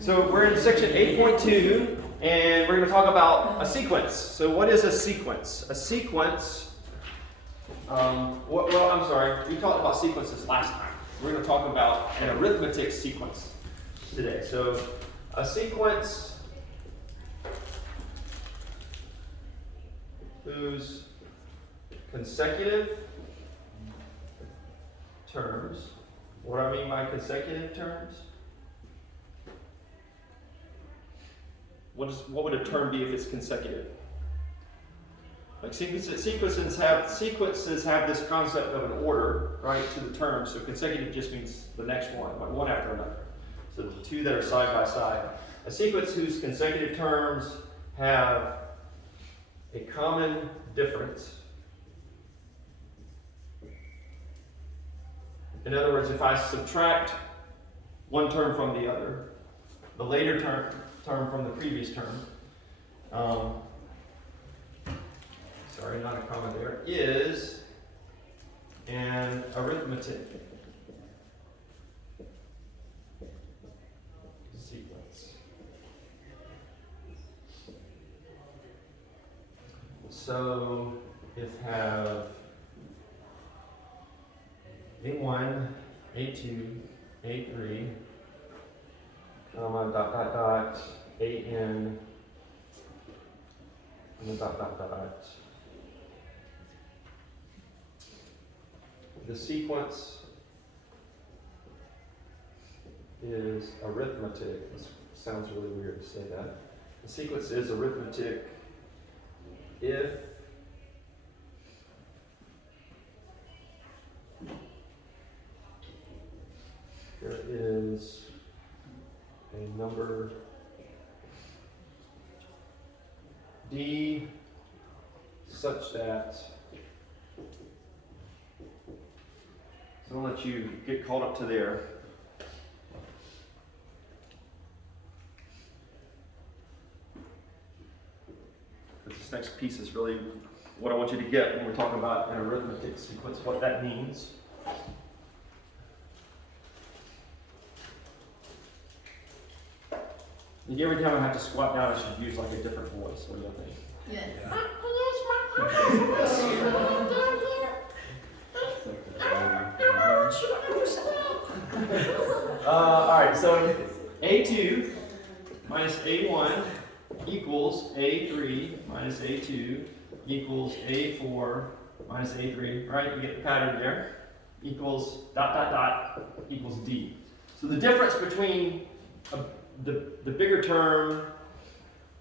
So we're in section 8.2, and we're going to talk about a sequence. So what is a sequence? A sequence, well, I'm sorry, we talked about sequences last time. We're going to talk about an arithmetic sequence today. So a sequence whose consecutive terms, what do I mean by consecutive terms? What would a term be if it's consecutive? Like sequences have this concept of an order, right, to the terms. So consecutive just means the next one, like one after another. So the two that are side by side. A sequence whose consecutive terms have a common difference. In other words, if I subtract one term from the other, the later term from the previous term, sorry, not a comma there, is an arithmetic sequence. So if have A1, A2, A3, comma, dot, dot, dot, AN, and dot, dot, dot. The sequence is arithmetic. This sounds really weird to say that. The sequence is arithmetic if there is a number D such that, so I'll let you get caught up to there. This next piece is really what I want you to get when we're talking about an arithmetic sequence, what that means. Every time I have to squat down, I should use like a different voice. What do you think? Yes. All right, so A2 minus A1 equals A3 minus A2 equals A4 minus A3, right? You get the pattern there. Equals dot, dot, dot equals D. So the difference between the bigger term,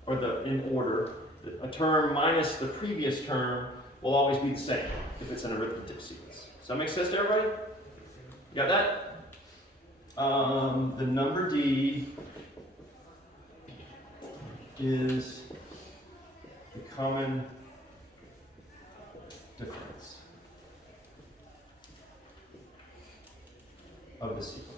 or in order, a term minus the previous term will always be the same if it's an arithmetic sequence. Does that make sense to everybody? You got that? The number D is the common difference of the sequence.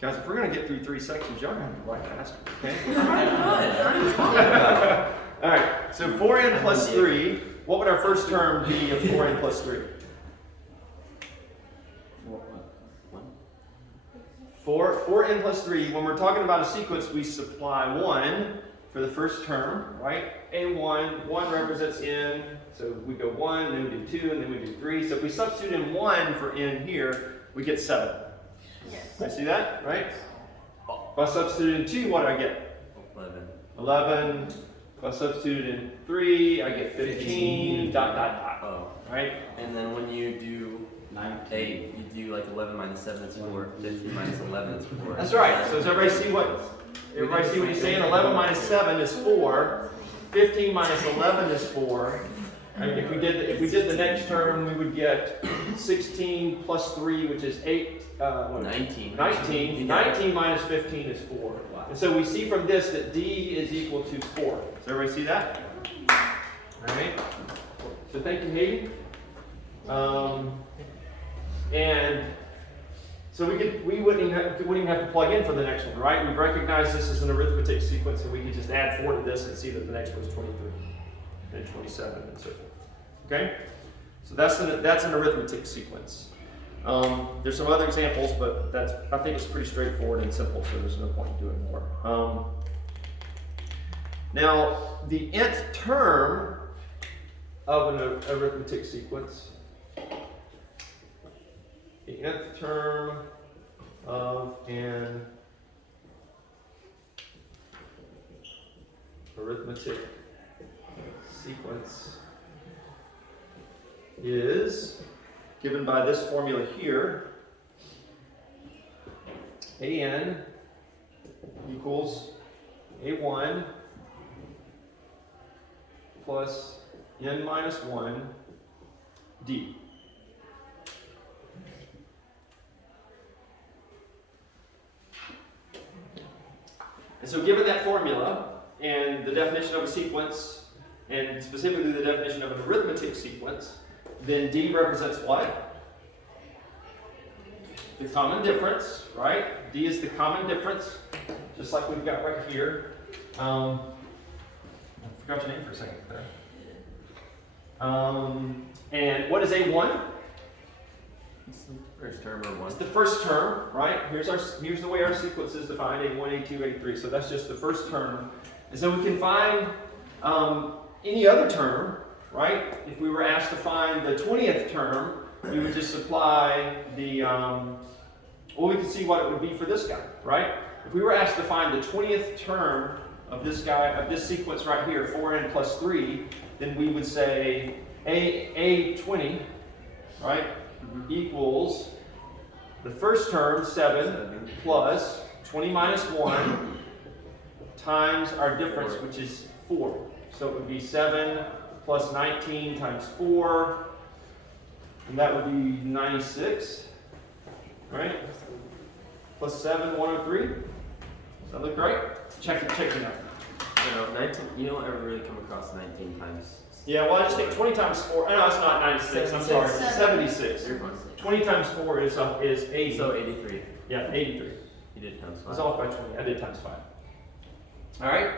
Guys, if we're going to get through 3 sections, y'all going to have to write faster, okay? All right, so 4n plus 3. What would our first term be of 4n plus 3? 4n plus 3. When we're talking about a sequence, we supply 1 for the first term, right? A1, 1 represents n. So we go 1, then we do 2, and then we do 3. So if we substitute in 1 for n here, we get 7. Yes. I see that, right? If I substitute in 2, what do I get? 11. If I substitute in 3, I get 15, dot, dot, dot. Oh. Right? And then when you do 8, you do like 11 minus 7 is 4, 15 minus 11 is 4. That's right. So does everybody see what he's saying? 11 minus 7 is 4. 15 minus 11 is 4. I mean, if we did the next term, we would get 16 plus 3, which is 19. 19 minus 15 is 4. Wow. And so we see from this that D is equal to 4. Does everybody see that? All right. So thank you, Hayden. And so we wouldn't even have to plug in for the next one, right? We've recognized this as an arithmetic sequence, and we can just add 4 to this and see that the next one is 23, and 27, and so forth. Okay? So that's an arithmetic sequence. There's some other examples, but I think it's pretty straightforward and simple, so there's no point in doing more. Now, the nth term of an arithmetic sequence, the nth term of an arithmetic sequence is given by this formula here. An equals A1 plus n minus 1 d. And so given that formula and the definition of a sequence, and specifically the definition of an arithmetic sequence, then D represents what? The common difference, right? D is the common difference, just like we've got right here. I forgot your name for a second there. And what is A1? It's the first term or one. It's the first term, right? Here's the way our sequence is defined: A1, A2, A3. So that's just the first term. And so we can find any other term, right? If we were asked to find the 20th term, we would just supply the, well, we can see what it would be for this guy, right? If we were asked to find the 20th term of this guy, of this sequence right here, 4n plus 3, then we would say A20, right, equals the first term, 7, plus 20 minus 1 times our difference, which is 4. So it would be 7 plus 19 times 4, and that would be 96, right? Plus 7, 103. Does that look right? Check it out. No, 19. You don't ever really come across 19 times. Yeah, well, I just think 20 times 4. No, it's not 96. I'm sorry. 76. You're fine. 20 times 4 is 80. So 83. Yeah, 83. You did times 5. I was off by 20. I did times 5. All right.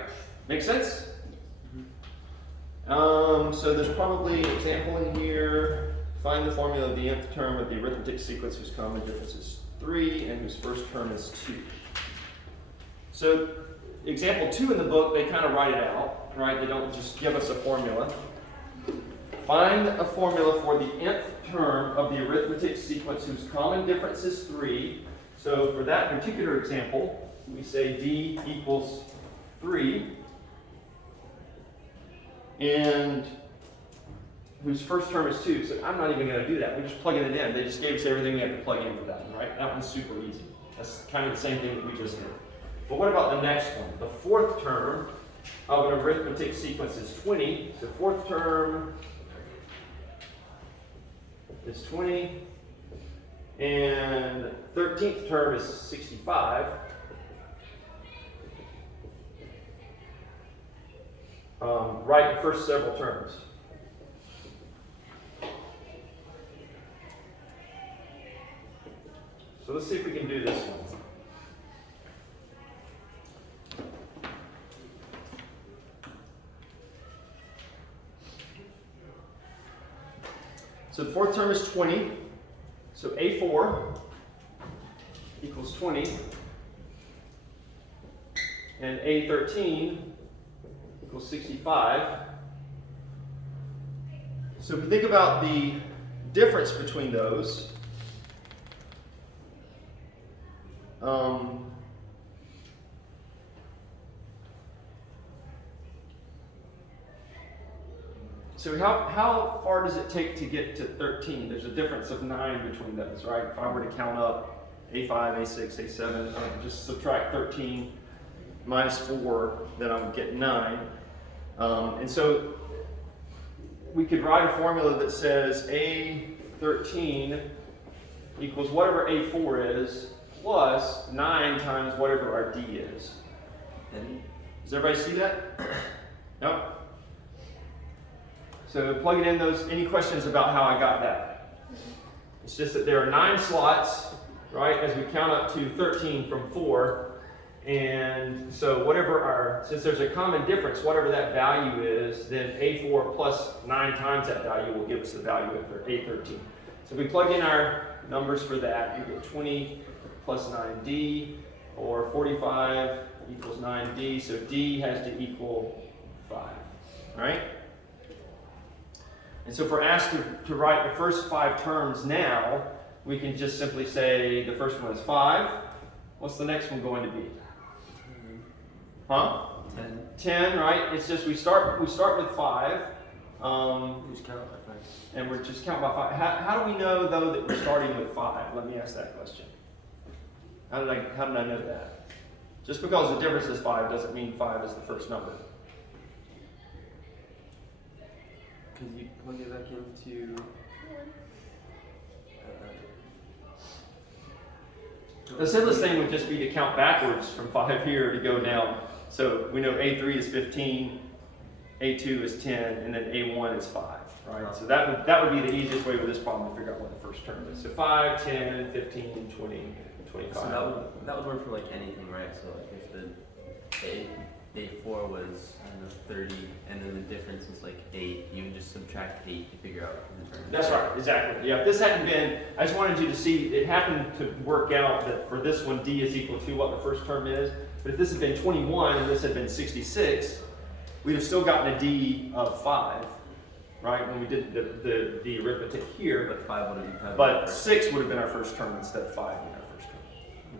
Make sense? So there's probably an example in here. Find the formula of the nth term of the arithmetic sequence whose common difference is 3 and whose first term is 2. So example 2 in the book, they kind of write it out, right? They don't just give us a formula. Find a formula for the nth term of the arithmetic sequence whose common difference is 3. So for that particular example, we say D equals 3. And whose first term is 2. So I'm not even going to do that. We're just plugging it in. They just gave us everything we had to plug in for that one, right? That one's super easy. That's kind of the same thing that we just did. But what about the next one? The fourth term of an arithmetic sequence is 20. So fourth term is 20. And 13th term is 65. Write the first several terms. So let's see if we can do this one. So the fourth term is 20. So A4 equals 20. And A13 equals 65. So if we think about the difference between those, so how far does it take to get to 13? There's a difference of 9 between those, right? If I were to count up A5, A6, A7, just subtract 13 minus 4, then I would get 9. And so we could write a formula that says A13 equals whatever A4 is plus 9 times whatever our D is. Does everybody see that? No? So plugging in those, any questions about how I got that? It's just that there are 9 slots, right, as we count up to 13 from 4. And so whatever our, since there's a common difference, whatever that value is, then A4 plus 9 times that value will give us the value of A13. So if we plug in our numbers for that, you get 20 plus 9D, or 45 equals 9D, so D has to equal 5, right? And so if we're asked to write the first 5 terms now, we can just simply say the first one is 5. What's the next one going to be? Huh? 10, right? It's just we start with 5. Just count by 5. And we're just counting by 5. How do we know though that we're starting with 5? Let me ask that question. How did I know that? Just because the difference is 5 doesn't mean 5 is the first number. Because you plug it back into. The simplest thing would just be to count backwards from 5 here to go down. So we know A3 is 15, A2 is 10, and then A1 is 5, right? So that would be the easiest way with this problem to figure out what the first term is. So 5, 10, 15, 20, 25. So that would work for like anything, right? So like if the A4 was, I don't know, 30, and then the difference was like 8, you would just subtract 8 to figure out the term. That's right, exactly. Yeah, if this hadn't been, I just wanted you to see, it happened to work out that for this one, D is equal to what the first term is. But if this had been 21 and this had been 66, we'd have still gotten a D of 5, right? When we did the arithmetic here. But 5 would have been But 6 would have been our first term instead of 5 being our first term.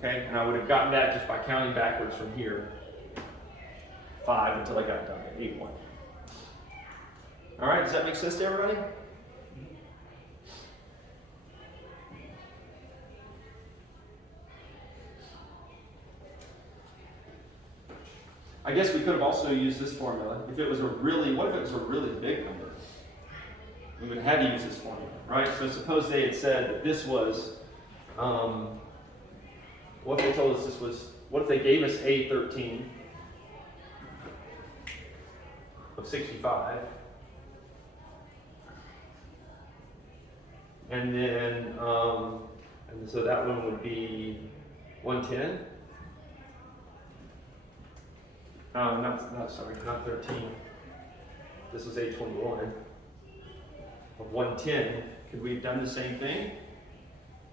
Okay, and I would have gotten that just by counting backwards from here. 5 until I got down to 8, 1. All right, does that make sense to everybody? I guess we could have also used this formula if it was a really, what if it was a really big number? We would have had to use this formula, right? So suppose they had said that this was, what if they told us this was, what if they gave us A13 of 65, and then, and so that one would be 110. Not 13. This was A21 of 110. Could we have done the same thing?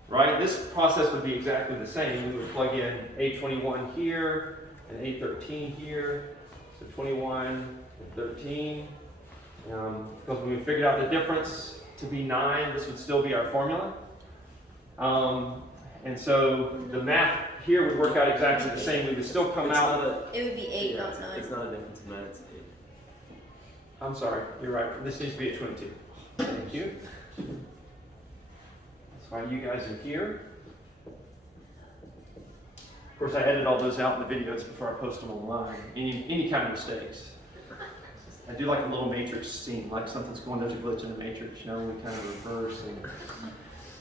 Right? This process would be exactly the same. We would plug in A21 here and A13 here. So 21 and 13. Because when we figured out the difference to be 9, this would still be our formula. And so the math here would work out exactly the same. We would still come out. It would be 8, not 9. It's not a difference of 9, it's 8. I'm sorry, you're right. This needs to be a 22. Thank you. That's why you guys are here. Of course, I edit all those out in the videos before I post them online. Any kind of mistakes. I do like a little matrix scene, like something's going, there's a glitch in the matrix, you know, we kind of reverse.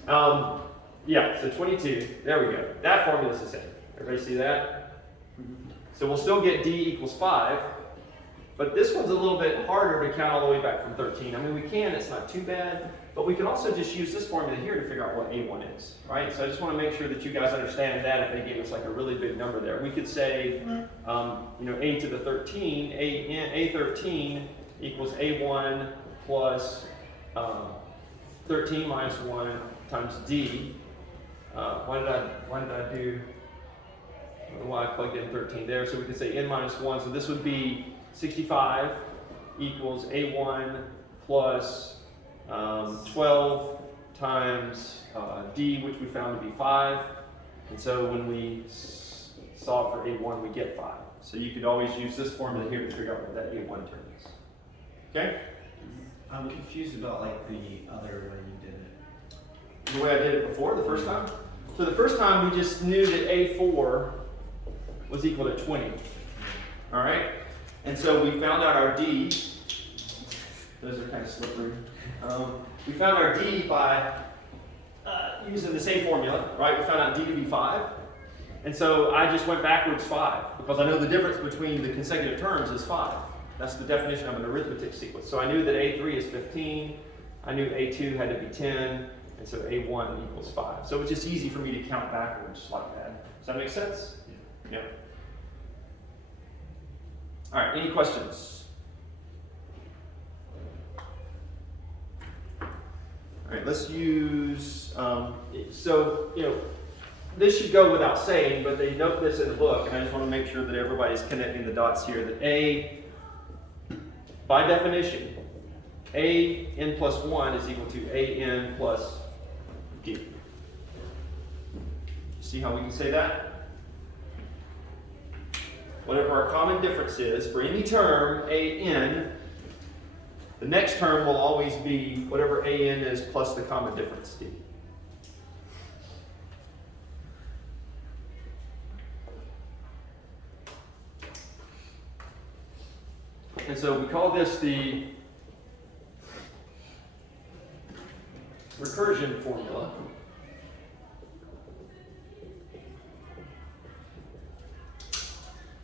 And, yeah, so 22, there we go. That formula is the same. Everybody see that? So we'll still get D equals 5, but this one's a little bit harder to count all the way back from 13. I mean, we can, it's not too bad, but we can also just use this formula here to figure out what A1 is, right? So I just want to make sure that you guys understand that if they gave us like a really big number there. We could say, A to the 13, A13 equals A1 plus 13 minus 1 times D. Why did I do, I don't know why I plugged in 13 there, so we could say n minus 1, so this would be 65 equals A1 plus 12 times D, which we found to be 5, and so when we solve for A1, we get 5. So you could always use this formula here to figure out what that A1 term is. Okay? I'm confused about like the other way you did it. The way I did it before, the first time? So the first time we just knew that A4 was equal to 20. All right? And so we found out our D Those are kind of slippery. We found our D by using the same formula, right? We found out D to be 5. And so I just went backwards 5 because I know the difference between the consecutive terms is 5. That's the definition of an arithmetic sequence. So I knew that A3 is 15. I knew A2 had to be 10. And so A1 equals 5. So it's just easy for me to count backwards like that. Does that make sense? Yeah. All right, any questions? All right, let's use, so, this should go without saying, but they note this in the book, and I just want to make sure that everybody's connecting the dots here, that A, by definition, AN plus 1 is equal to AN plus D. See how we can say that? Whatever our common difference is, for any term, AN, the next term will always be whatever AN is plus the common difference, D. And so we call this the recursion formula.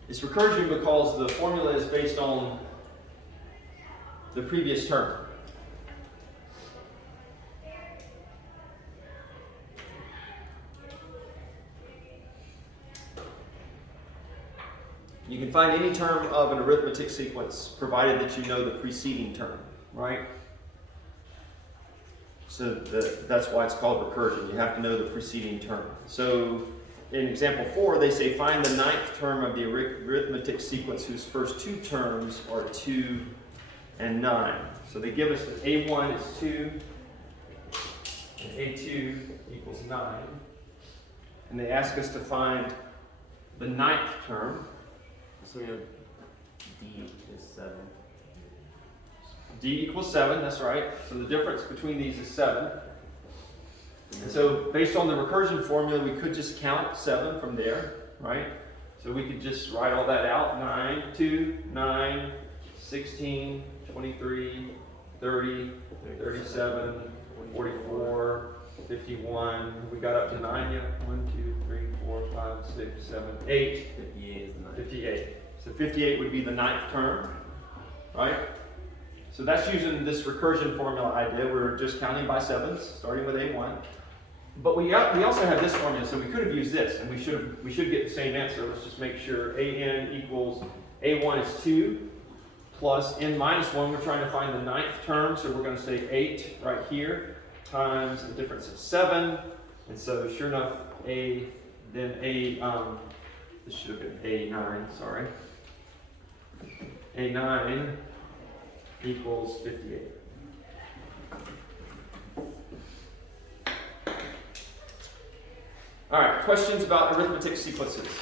It's recursion because the formula is based on the previous term. You can find any term of an arithmetic sequence provided that you know the preceding term, right? So that's why it's called recursion. You have to know the preceding term. So in example 4, they say find the 9th term of the arithmetic sequence whose first 2 terms are 2 and 9. So they give us that A1 is 2 and A2 equals 9. And they ask us to find the 9th term. So we have D is 7. D equals 7, that's right. So the difference between these is 7. And so based on the recursion formula, we could just count 7 from there, right? So we could just write all that out. 9, 2, 9, 16, 23, 30, 37, 44, 51. We got up to 9 yet? 1, 2, 3, 4, 5, 6, 7, 8. 58 is the 9th. 58. So 58 would be the 9th term, right? So that's using this recursion formula idea. We're just counting by 7s, starting with A1. But we also have this formula, so we could have used this, and we should get the same answer. Let's just make sure AN equals A1 is 2 plus N minus 1. We're trying to find the 9th term, so we're going to say 8 right here times the difference of 7. And so sure enough, this should have been A9, sorry. A9 equals 58. All right, questions about arithmetic sequences? Does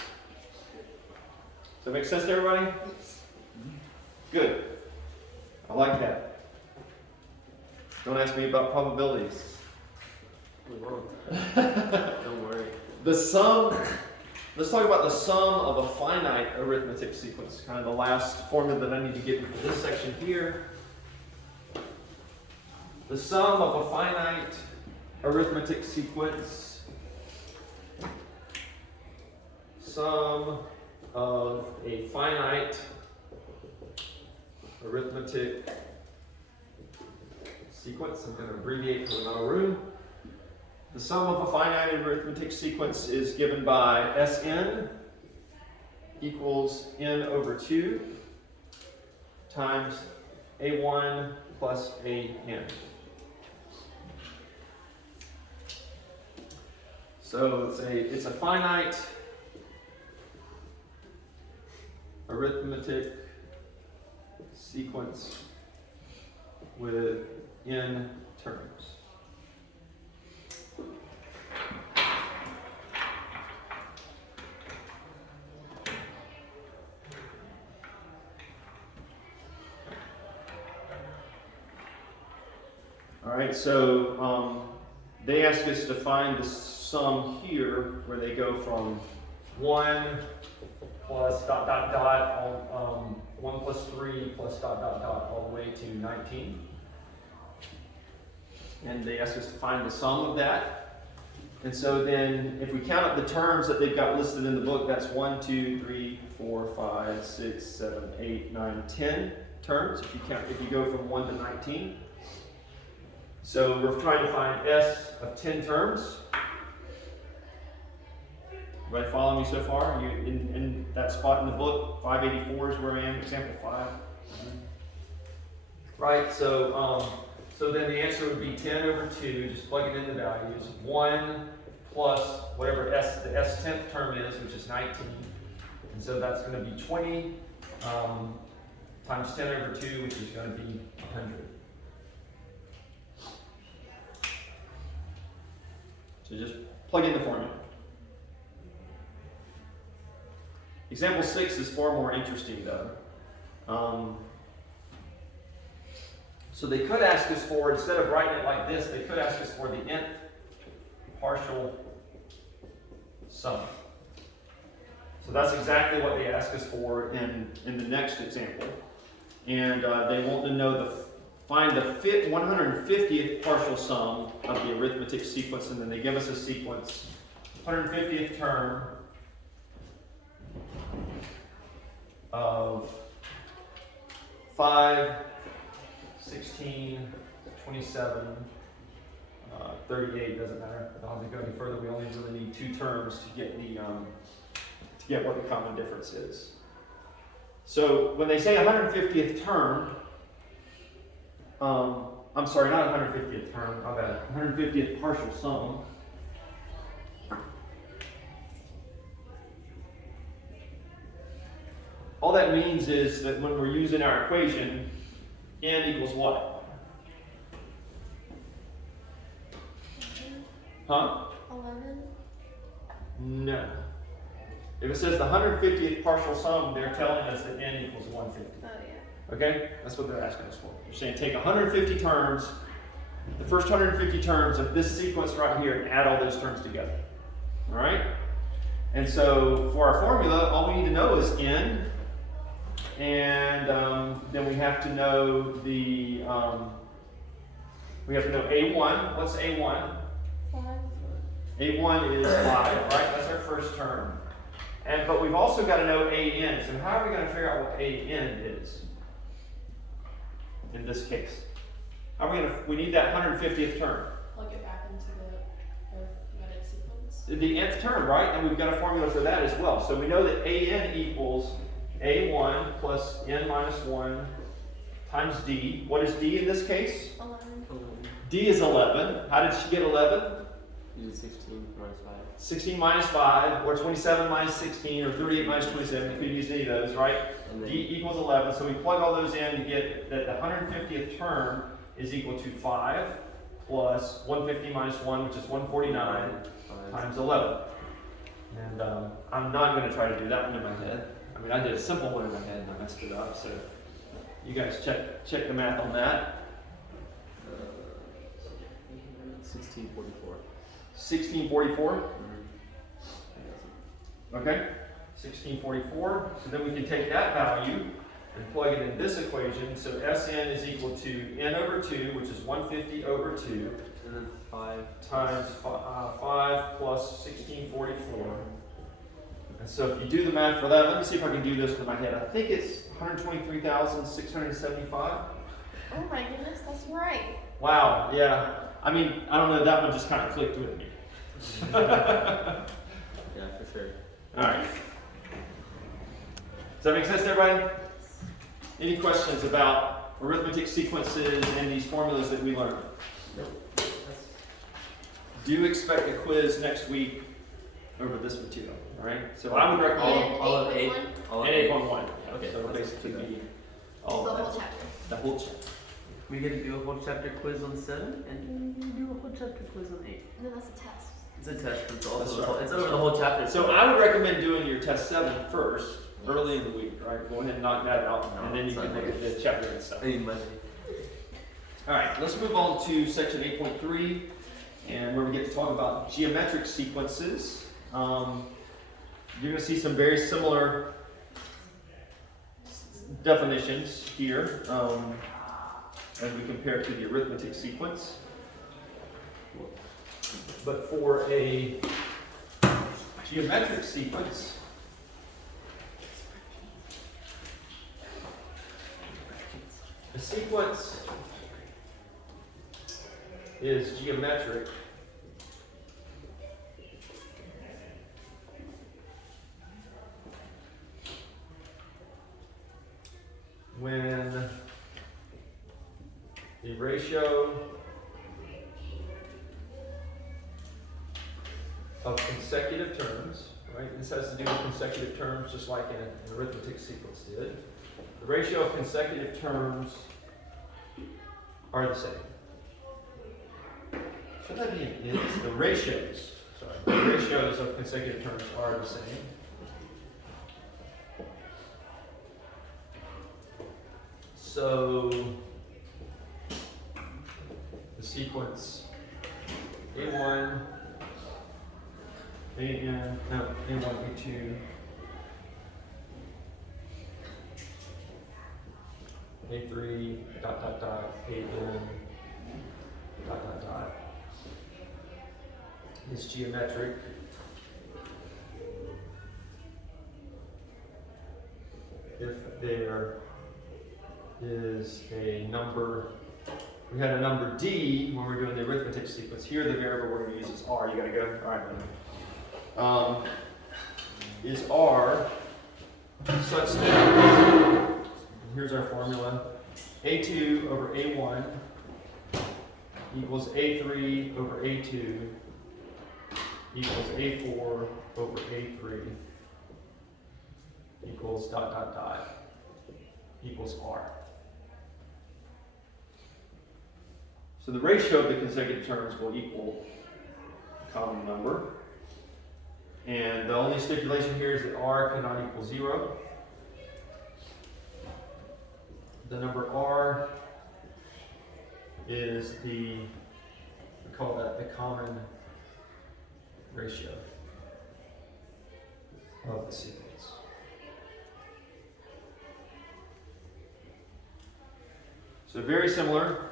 that make sense to everybody? Good. I like that. Don't ask me about probabilities. We won't. Don't worry. The sum, let's talk about the sum of a finite arithmetic sequence, kind of the last formula that I need to get you for this section here. The sum of a finite arithmetic sequence, sum of a finite arithmetic sequence, I'm going to abbreviate for another room. The sum of a finite arithmetic sequence is given by Sn equals n over 2 times A1 plus AN. So it's a finite arithmetic sequence with n terms. All right, so they ask us to find the sum here where they go from 1 plus dot dot dot, all, 1 plus 3 plus dot dot dot all the way to 19. And they ask us to find the sum of that. And so then if we count up the terms that they've got listed in the book, that's 1, 2, 3, 4, 5, 6, 7, 8, 9, 10 terms if you go from 1 to 19. So we're trying to find S of 10 terms. Everybody follow me so far? You in that spot in the book, 584 is where I am, example 5. Right, so then the answer would be 10 over 2, just plug it in the values. 1 plus whatever the S 10th term is, which is 19. And so that's going to be 20 times 10 over 2, which is going to be 100. So just plug in the formula. Example 6 is far more interesting though. So they could ask us for, instead of writing it like this, they could ask us for the nth partial sum. So that's exactly what they ask us for in the next example. And they want to know find the 150th partial sum of the arithmetic sequence, and then they give us a sequence, 150th term of 5, 16, 27, 38, doesn't matter. I don't have to go any further. We only really need 2 terms to get what the common difference is. So when they say 150th term, I'm sorry, not 150th term, my bad, 150th partial sum. All that means is that when we're using our equation, n equals what? Huh? 11. No. If it says the 150th partial sum, they're telling us that n equals 150. Oh, yeah. Okay? That's what they're asking us for. They're saying take 150 terms, the first 150 terms of this sequence right here, and add all those terms together. All right? And so for our formula, all we need to know is n, and then we have to know the a1. What's a1? 5. A1 is 5, right? That's our first term. But we've also got to know an. So how are we going to figure out what an is in this case? How are we going to? We need that 150th term. Plug it back into the arithmetic sequence. The nth term, right? And we've got a formula for that as well. So we know that an equals a1 plus n minus 1 times d. What is d in this case? 11. D is 11. How did she get 11? You did 16 minus 5. 16 minus 5, or 27 minus 16, or 38 minus 27. You could use any of those, right? And then D equals 11. So we plug all those in to get that the 150th term is equal to 5 plus 150 minus 1, which is 149, times 11. And I'm not going to try to do that one in my head. I mean, I did a simple one in my head and I messed it up. So you guys check the math on that. 1644. 1644. Okay, 1644. So then we can take that value and plug it in this equation. So Sn is equal to n over 2, which is 150 over 2, And then 5 times 5 plus 1644. And so if you do the math for that, let me see if I can do this in my head. I think it's 123,675. Oh my goodness, that's right. Wow, yeah. I mean, I don't know, that one just kind of clicked with me. Yeah, for sure. All right. Does that make sense to everybody? Any questions about arithmetic sequences and these formulas that we learned? Nope. Do expect a quiz next week over this material, all right? So I would recommend All of 8. 8.1. All of and 8. 8.1. Okay, So that's basically not too be The all of whole that. chapter. The whole chapter. We get to do a whole chapter quiz on 7, and you do a whole chapter quiz on 8. No, that's a test. It's a test. It's That's also right. it's over the whole chapter. So I would recommend doing your test 7 first, early in the week, right? Go ahead and knock that out, and then you can look at the chapter and stuff. I mean, Monday. All right, let's move on to section 8.3, and where we get to talk about geometric sequences. you're going to see some very similar definitions here as we compare to the arithmetic sequence. But for a geometric sequence, the sequence is geometric when the ratio of consecutive terms, right? This has to do with consecutive terms just like an arithmetic sequence did. The ratio of consecutive terms are the same. So that means the ratios, the ratios of consecutive terms are the same. So the sequence A1, A1, A2, A3, dot, dot, dot, AN, dot, dot, dot, is geometric. If there is a number, we had a number D when we're doing the arithmetic sequence. Here the variable we're going to use is R. You got to go? All right. Is R such that, here's our formula, A2 over A1 equals A3 over A2 equals A4 over A3 equals dot, dot, dot equals R. So the ratio of the consecutive terms will equal a common number. And the only stipulation here is that R cannot equal 0. The number R is we call that the common ratio of the sequence. So very similar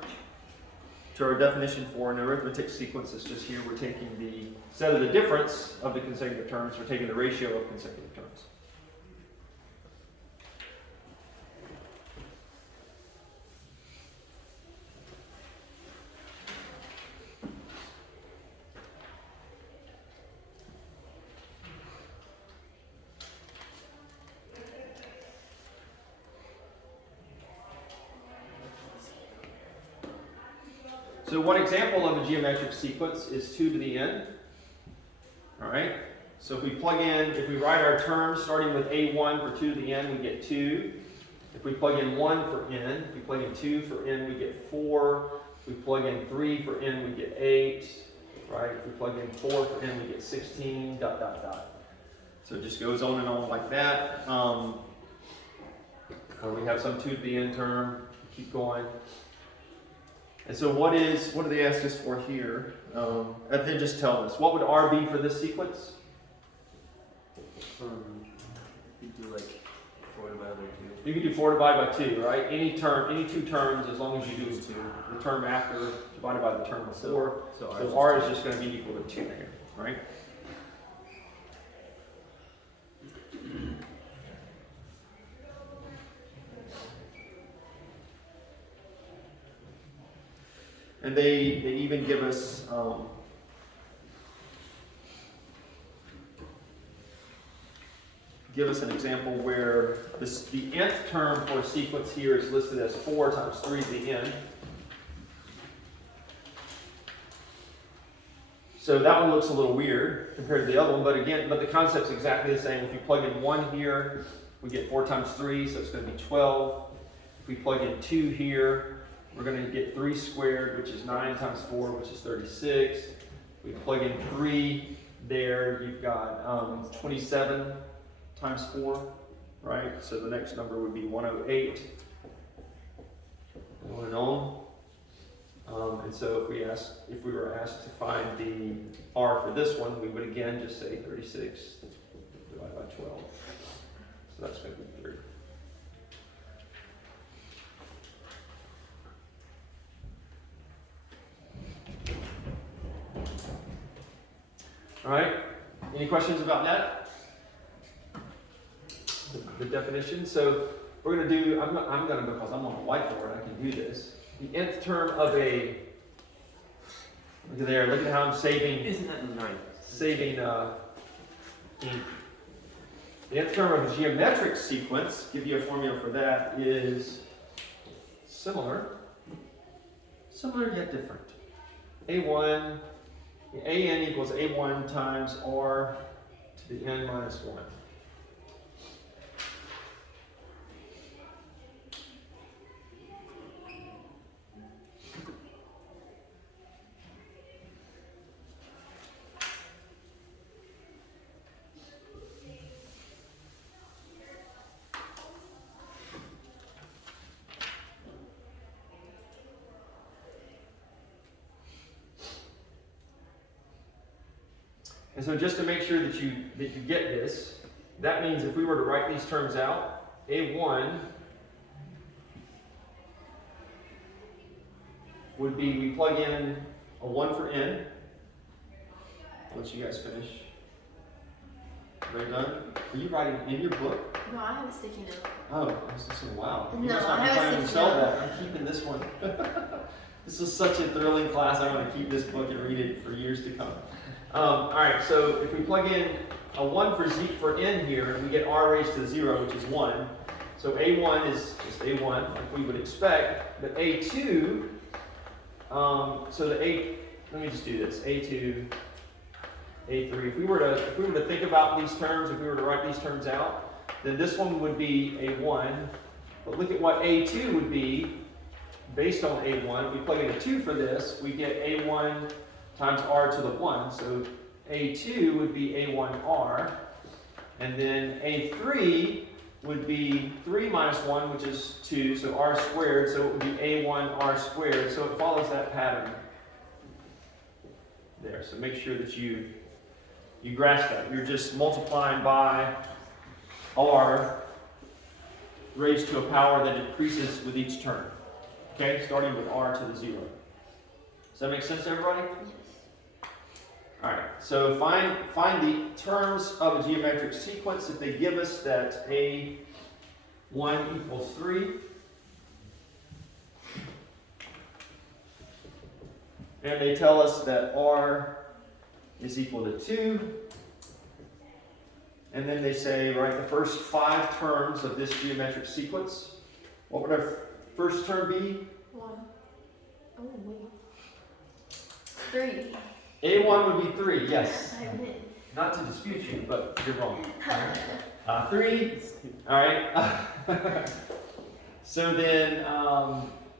to our definition for an arithmetic sequence. It's just here we're taking the, instead of the difference of the consecutive terms, we're taking the ratio of consecutive terms. So one example of a geometric sequence is 2 to the n. All right. So if we plug in, if we write our terms starting with A1 for 2 to the n, we get 2. If we plug in 1 for n, if we plug in 2 for n, we get 4. If we plug in 3 for n, we get 8. Right. If we plug in 4 for n, we get 16. Dot, dot, dot. So it just goes on and on like that. Or we have some 2 to the n term. Keep going. And so what do they ask us for here? And then just tell us, what would R be for this sequence? You do like 4 divided by 2. You can do 4 divided by 2, right? Any term, any two terms, as long as you do the term after divided by the term before. So R is just going to be equal to 2 here, right? And they even give us an example where the nth term for a sequence here is listed as 4 times 3 to the n. So that one looks a little weird compared to the other one, but the concept's exactly the same. If you plug in 1 here, we get 4 times 3, so it's going to be 12. If we plug in 2 here, we're going to get 3 squared, which is 9 times 4, which is 36. We plug in 3 there, you've got 27 times 4, right? So the next number would be 108. On and on. And so if we were asked to find the R for this one, we would again just say 36 divided by 12. So that's going to be 3. All right, any questions about that? The definition. So we're going to do, I'm going to, because I'm on a whiteboard, I can do this. The nth term of a, look at there, look at how I'm saving, Isn't that 9? saving ink. The nth term of a geometric sequence, give you a formula for that, is similar yet different. A1, an equals a1 times r to the n minus 1. And so just to make sure that you get this, that means if we were to write these terms out, A1 would be, we plug in a 1 for n. I'll let you guys finish. Are you done? Are you writing in your book? No, I have a sticky note. Oh, I was just saying, wow. You No, must not I be have a planning to sticky sell note. that. I'm keeping this one. This is such a thrilling class. I want to keep this book and read it for years to come. All right, so if we plug in a 1 for n here, we get r raised to 0, which is 1. So a1 is just a1, like we would expect. But a2, so the a, let me just do this. a2, a3. If we were to think about these terms, if we were to write these terms out, then this one would be a1. But look at what a2 would be based on a1. If we plug in a 2 for this, we get a1 times r to the 1. So a2 would be a1r. And then a3 would be 3 minus 1, which is 2, so r squared. So it would be a1r squared. So it follows that pattern there. So make sure that you grasp that. You're just multiplying by r raised to a power that increases with each term. Okay, starting with r to the 0. Does that make sense to everybody? Yes. All right, so find the terms of a geometric sequence. If they give us that a1 equals 3, and they tell us that r is equal to 2, and then they say, right, the first 5 terms of this geometric sequence, what would our first term be? 1. Oh, wait. 3. A1 would be 3, yes. I win. Not to dispute you, but you're wrong. 3, all right. So then,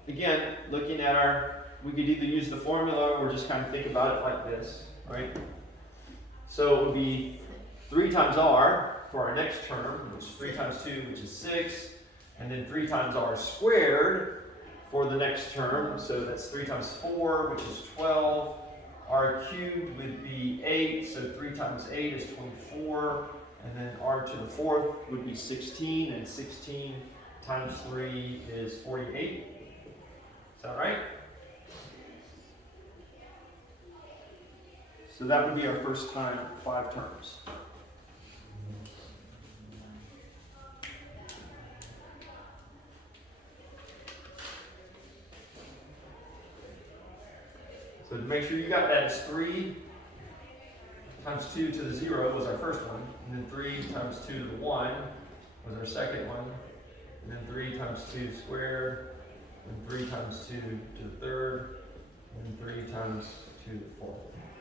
again, looking at we could either use the formula or just kind of think about it like this, right? So it would be 3 times r for our next term, which is 3 times 2, which is 6, and then 3 times r squared for the next term. So that's 3 times 4, which is 12. R cubed would be 8, so 3 times 8 is 24, and then r to the 4th would be 16, and 16 times 3 is 48. Is that right? So that would be our first time 5 terms. So to make sure you got that, it's 3 times 2 to the 0 was our first one, and then 3 times 2 to the 1 was our second one, and then 3 times 2 squared, and 3 times 2 to the third, and 3 times 2 to the fourth.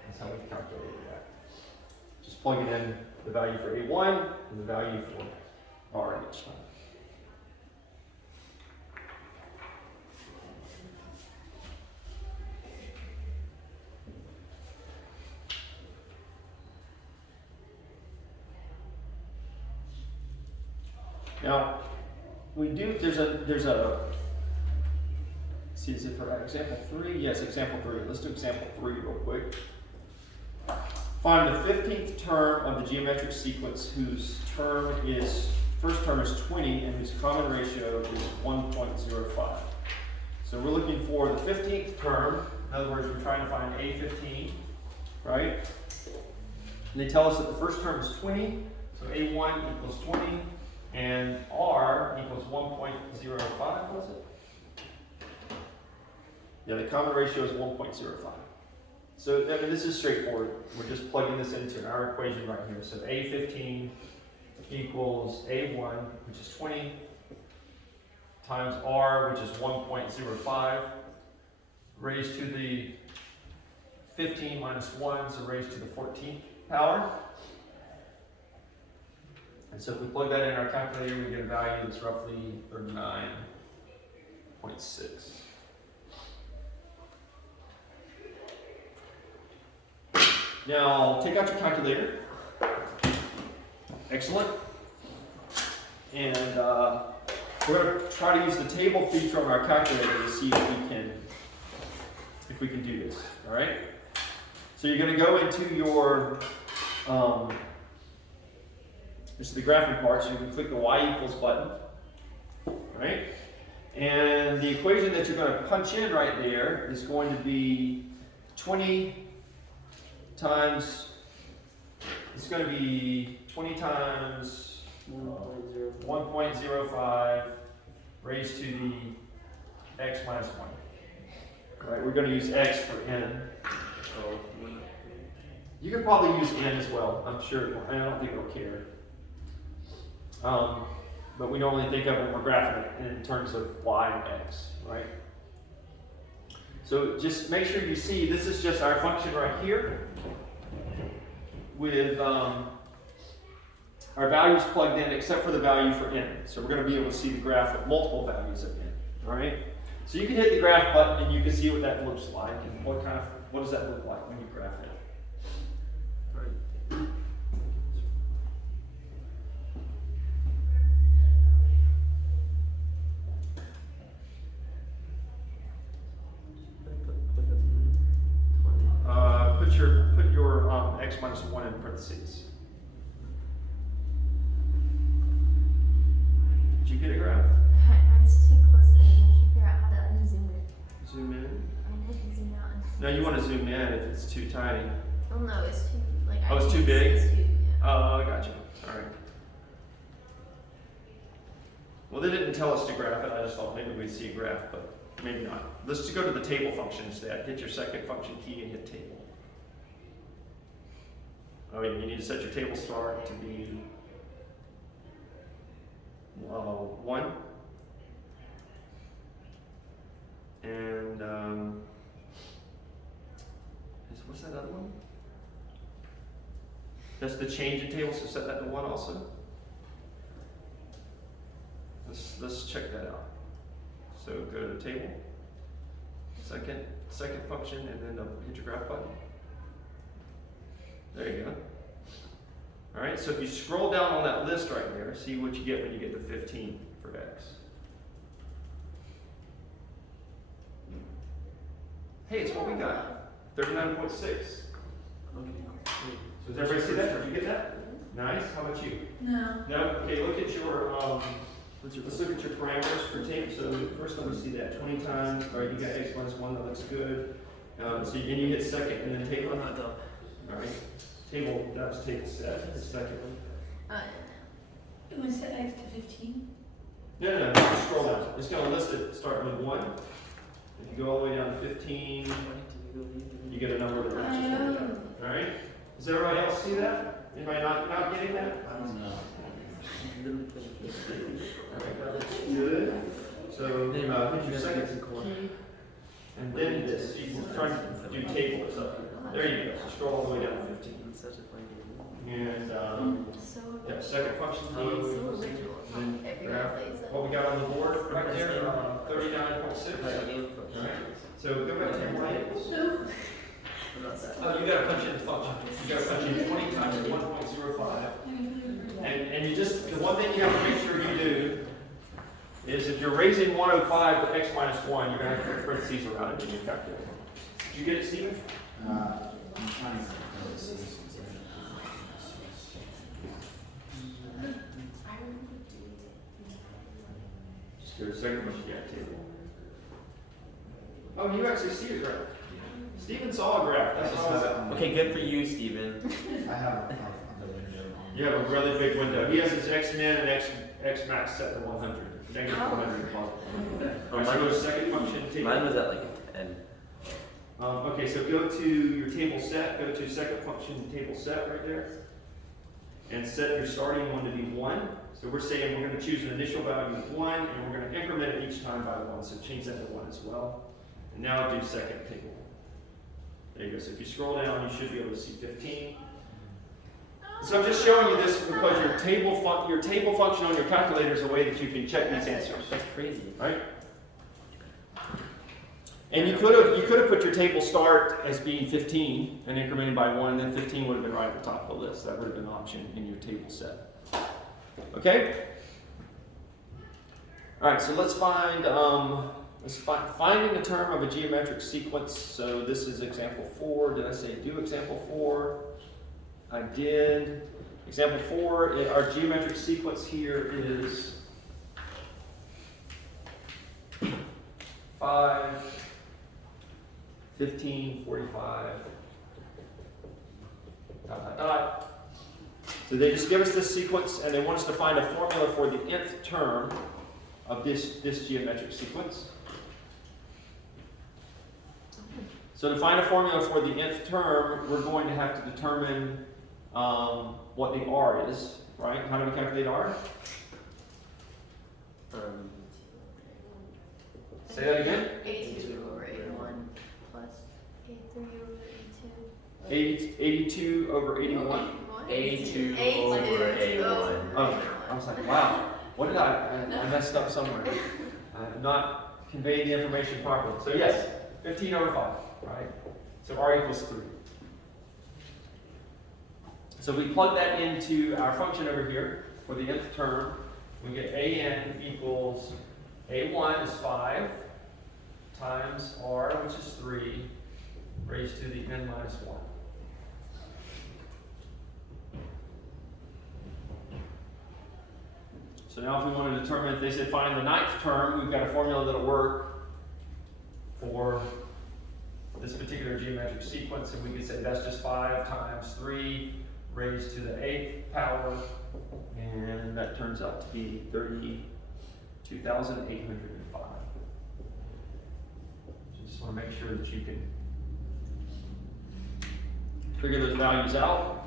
That's how we calculated that. Just plug it in, the value for A1 and the value for R each time. Now, we do, there's a, see, is it for example 3? Yes, example 3. Let's do example 3 real quick. Find the 15th term of the geometric sequence whose first term is 20 and whose common ratio is 1.05. So we're looking for the 15th term. In other words, we're trying to find A15, right? And they tell us that the first term is 20, so A1 equals 20, and R equals 1.05, was it? Yeah, the common ratio is 1.05. So I mean, this is straightforward. We're just plugging this into our equation right here. So A15 equals A1, which is 20, times R, which is 1.05, raised to the 15 minus 1, so raised to the 14th power. And so if we plug that in our calculator, we get a value that's roughly 39.6. Now, take out your calculator. Excellent. And we're going to try to use the table feature on our calculator to see if we can do this. All right. So you're going to go into your this is the graphing part. So you can click the y equals button. All right. And the equation that you're going to punch in right there is going to be 20 times, it's going to be 20 times 1.05 raised to the x minus 1. All right, we're going to use x for n. You could probably use n as well, I'm sure. I don't think it'll care. But we normally think of it when we're graphing it in terms of y and x, right? So just make sure you see, this is just our function right here with our values plugged in except for the value for n. So we're going to be able to see the graph of multiple values of n. All right? So you can hit the graph button and you can see what that looks like and what does that look like when you graph it. Put your x minus 1 in parentheses. Did you get a graph? Mine's too close and I can't figure out how to unzoom it. Zoom in. I have to zoom out. No, you want to zoom in if it's too tiny. Oh no, it's too like. Oh, it's too big? Oh, I got you. All right. Well, they didn't tell us to graph it. I just thought maybe we'd see a graph, but maybe not. Let's just go to the table function instead. Hit your second function key and hit table. Oh, yeah, you need to set your table start to be 1. And what's that other one? That's the change in table, so set that to 1 also. Let's check that out. So go to the table, second function, and then hit your graph button. There you go. All right, so if you scroll down on that list right there, see what you get when you get to 15 for x. Hey, it's what we got. 39.6. Okay. So does everybody see that? Did you get that? Nice. How about you? No. No? Okay, look at your, let's look at your parameters for table. So first let me see that. 20 times, all right, you got x minus 1, that looks good. So you hit second and then table. I'm not done. All right. Table, that was table set, the second one. It was set x to 15. No, just scroll down. It's going to list it starting with 1. If you go all the way down to 15, you get a number that matches what we got. All right? Does everybody else see that? Anybody not getting that? I don't know. Good. So hit your second key, and then this. You can try to do table or something. There you go. So scroll all the way down to 15. And yeah, second function key. So original. Then Everyone plays it. what we got on the board right there, 39.6. Right. So go back to your labels. Oh, you got to punch in the function. You got to punch in 20 times 1.05. And you just, the one thing you have to make sure you do is if you're raising 105 to x minus 1, you're going to have to put parentheses around it in your calculator. Did you get it, Stephen? I'm trying to So the second function, yeah, table. Oh, you actually see a graph. Steven saw a graph. I That's just have it awesome. on Okay, good for you, Steven. I have it on the window. You have a really big window. He has his X min and X max set to 100. Negative 100 positive. Alright, so go to second function table. Mine was at like a 10. Okay, so go to your table set, go to second function table set right there, and set your starting one to be 1. So we're saying we're going to choose an initial value of 1, and we're going to increment it each time by 1, so change that to 1 as well. And now do second table. There you go. So if you scroll down, you should be able to see 15. So I'm just showing you this because your table function on your calculator is a way that you can check these answers. That's crazy. Right? And you could have put your table start as being 15 and incremented by 1, and then 15 would have been right at the top of the list. That would have been an option in your table set. Okay? All right, so let's find finding the term of a geometric sequence. So this is example 4. Did I say do example 4? I did. Example 4, our geometric sequence here is 5, 15, 45, dot, dot, dot. So they just give us this sequence and they want us to find a formula for the nth term of this geometric sequence. So to find a formula for the nth term, we're going to have to determine what the r is, right? How do we calculate r? Say that again? 82 over 81 plus 83 over 82. 82 over 81. A2 82 over A1. Oh, I was like, wow, what did I messed up somewhere. I'm not conveying the information properly. So yes, 15 over 5, right? So r equals 3. So we plug that into our function over here for the nth term. We get an equals a1 is 5 times r, which is 3, raised to the n minus 1. So now if we want to determine, if they said find the 9th term, we've got a formula that'll work for this particular geometric sequence, and we could say that's just 5 times 3 raised to the 8th power, and that turns out to be 32,805. So just want to make sure that you can figure those values out.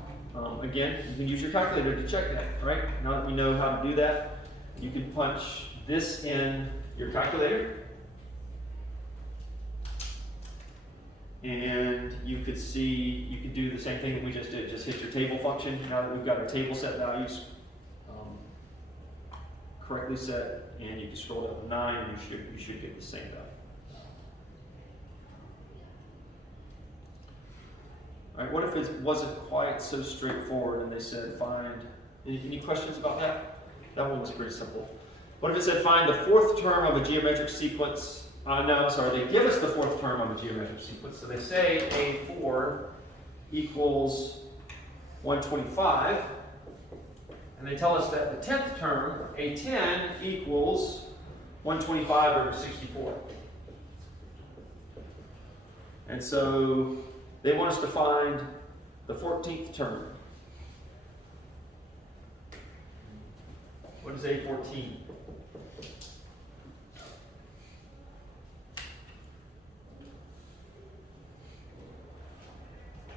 Again, you can use your calculator to check that, right? Now that we know how to do that, you can punch this in your calculator, and you could do the same thing that we just did. Just hit your table function. Now that we've got our table set values correctly set, and you can scroll down to 9, and you should get the same value. All right, what if it wasn't quite so straightforward and they said find, any questions about that? That one was pretty simple. What if it said find the 4th term of a geometric sequence? No, I'm sorry, they give us the 4th term of a geometric sequence. So they say A4 equals 125, and they tell us that the 10th term, A10, equals 125 over 64. And so they want us to find the 14th term. What is A14?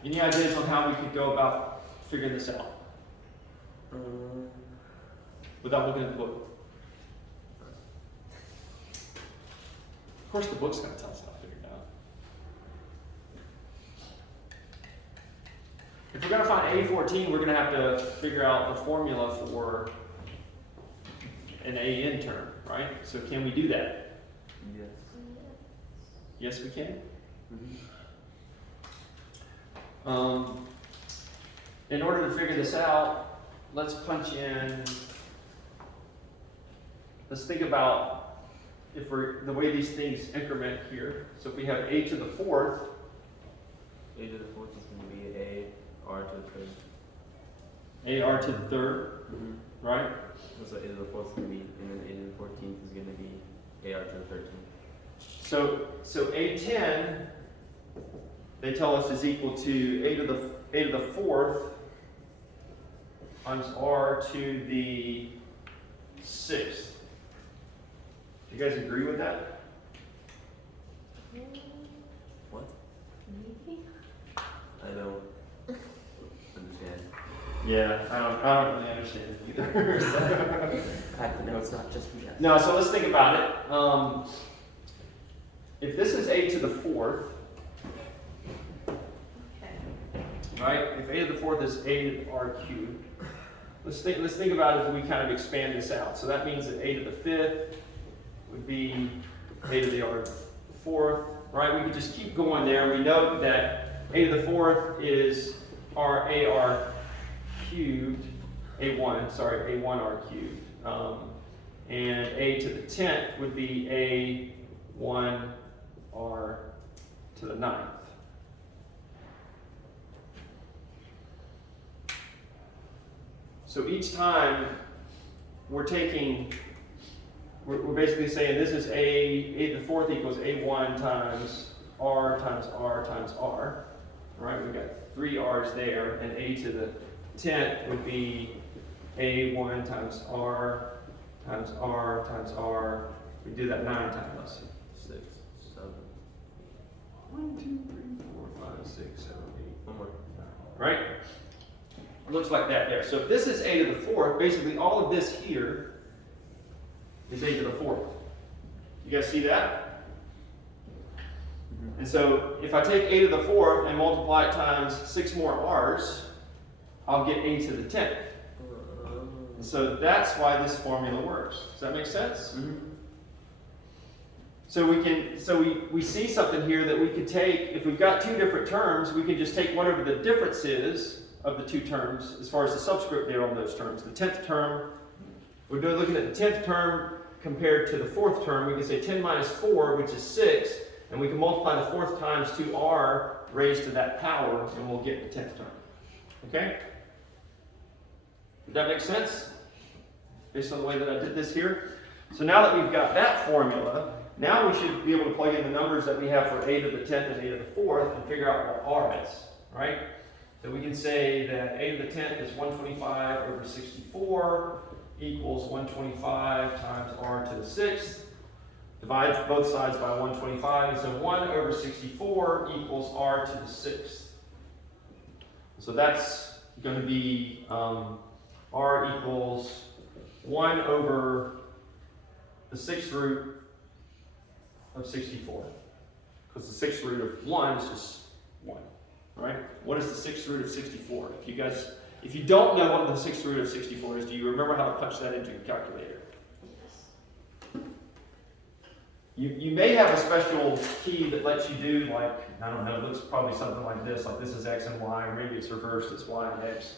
Any ideas on how we could go about figuring this out? Without looking at the book. Of course, the book's going to tell us how to figure it out. If we're going to find A14, we're going to have to figure out the formula for an AN term, right? So can we do that? Yes. Yes, we can. In order to figure this out, let's punch in, let's think about if we're, the way these things increment here. So if we have a to the 4th, A to the 4th is going to be A, R to the 3rd. AR to the third, right? So a to the 4th is going to be, and then a to the 14th is going to be AR to the 13th. So A10, they tell us is equal to a to the 4th times R to the 6th. You guys agree with that? What? Maybe. I don't understand. Yeah, I don't really understand it either. I have to know it's not just yes. No, so let's think about it. If this is a to the 4th, Okay. right? If a to the 4th is a to the r cubed, let's think about it as we kind of expand this out. So that means that a to the 5th would be a to the r 4th, right? We could just keep going there. We know that a to the 4th is ar cubed, a1 r cubed. And a to the 10th would be a1 r to the 9th. So each time we're basically saying this is a to the 4th equals a1 times r times r times r, right? We've got 3 r's there, and a to the 10th would be a1 times r times r times r. We do that 9 times. 6, 7. 1, 2, 3, 4, 5, 6, 7, 8. One more. Right? It looks like that there. So if this is a to the 4th, basically all of this here is a to the 4th. You guys see that? And so if I take a to the 4th and multiply it times 6 more r's, I'll get a to the 10th. And so that's why this formula works. Does that make sense? So we see something here that we could take. If we've got two different terms, we can just take whatever the difference is of the two terms as far as the subscript there on those terms. The 10th term, we're looking at the 10th term compared to the 4th term. We can say 10 minus 4, which is 6, and we can multiply the 4th times 2r raised to that power, and we'll get the 10th term. Okay? Does that make sense? Based on the way that I did this here? So now that we've got that formula, now we should be able to plug in the numbers that we have for a to the 10th and a to the 4th and figure out what r is, right? So we can say that a to the 10th is 125 over 64 equals 125 times r to the 6th. Divide both sides by 125, and so 1 over 64 equals r to the 6th. So that's going to be r equals 1 over the 6th root of 64. Because the 6th root of 1 is just 1, right? What is the 6th root of 64? If you don't know what the 6th root of 64 is, do you remember how to punch that into your calculator? You may have a special key that lets you do, like, I don't know, it looks probably something like this is x and y, or maybe it's reversed, it's y and x.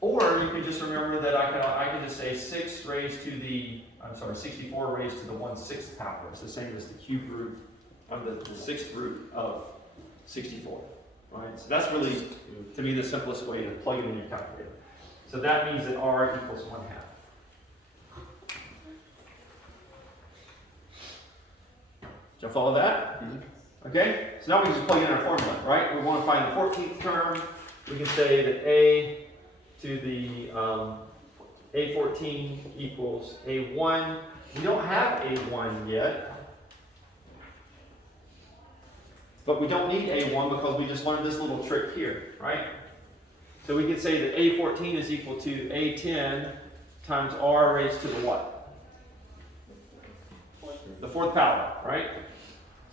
Or you can just remember that I can just say 64 raised to the 1/6 power. It's the same as the cube root of the 6th root of 64. Right? So that's really, to me, the simplest way to plug it in your calculator. So that means that r equals 1/2. Did y'all follow that? Okay? So now we can just plug in our formula, right? We want to find the 14th term. We can say that a to the a14 equals a1. We don't have a1 yet. But we don't need a1 because we just learned this little trick here, right? So we can say that a14 is equal to a10 times r raised to the what? The 4th power, right?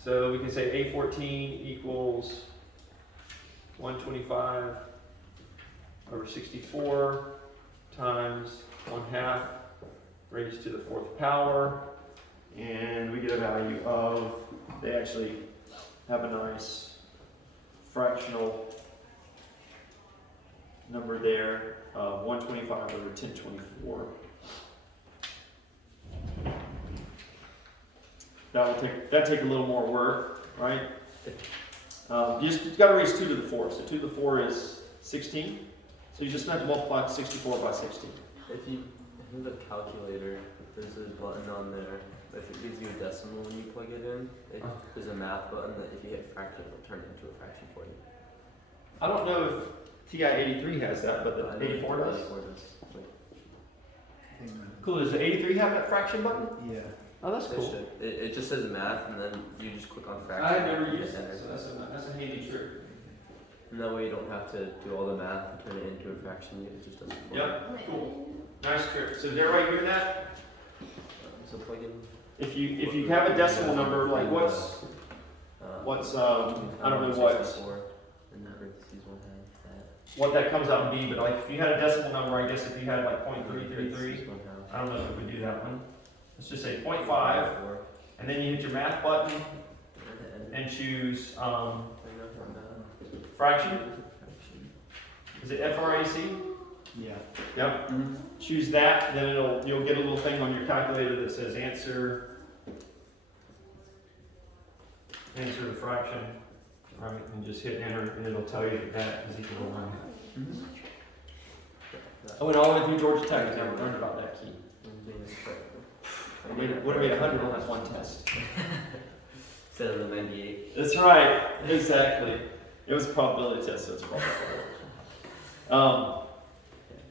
So we can say a14 equals 125 over 64 times 1/2 raised to the 4th power. And we get a value of, they actually have a nice fractional number there of 125 over 1024. That'll take a little more work, right? You just got to raise 2 to the 4. So 2 to the 4 is 16. So you just have to multiply 64 by 60. If you have a calculator, there's a button on there. If it gives you a decimal when you plug it in, there's a math button that if you hit fraction, it'll turn it into a fraction for you. I don't know if TI-83 has that, but I the know 84 does. 84 does. Like, Cool, does the 83 have that fraction button? Yeah. Oh, that's it cool. should. It just says math, and then you just click on fraction. I've never and used hit that, enter. so that's a handy trick. And that way you don't have to do all the math and turn it into a fraction. It just does it for you. Yep, cool. Nice trick. So did everybody hear that? So plug in. If you have a decimal number, like what's I don't know what 64 and parentheses will have that. what that comes out and be, but like if you had a decimal number, I guess if you had like .333, Parentheses will have- I don't know if it would do that one. Let's just say 0.5, and then you hit your math button and choose fraction. Is it FRAC? Yeah. Yep. Choose that, then you'll get a little thing on your calculator that says answer the fraction, right? And just hit enter, and it'll tell you that is equal to 1. I went all the way through Georgia Tech and never learned about that key. Would have made 100 on that one test. Instead of the 98. That's right, exactly. It was a probability test, so it's probably. All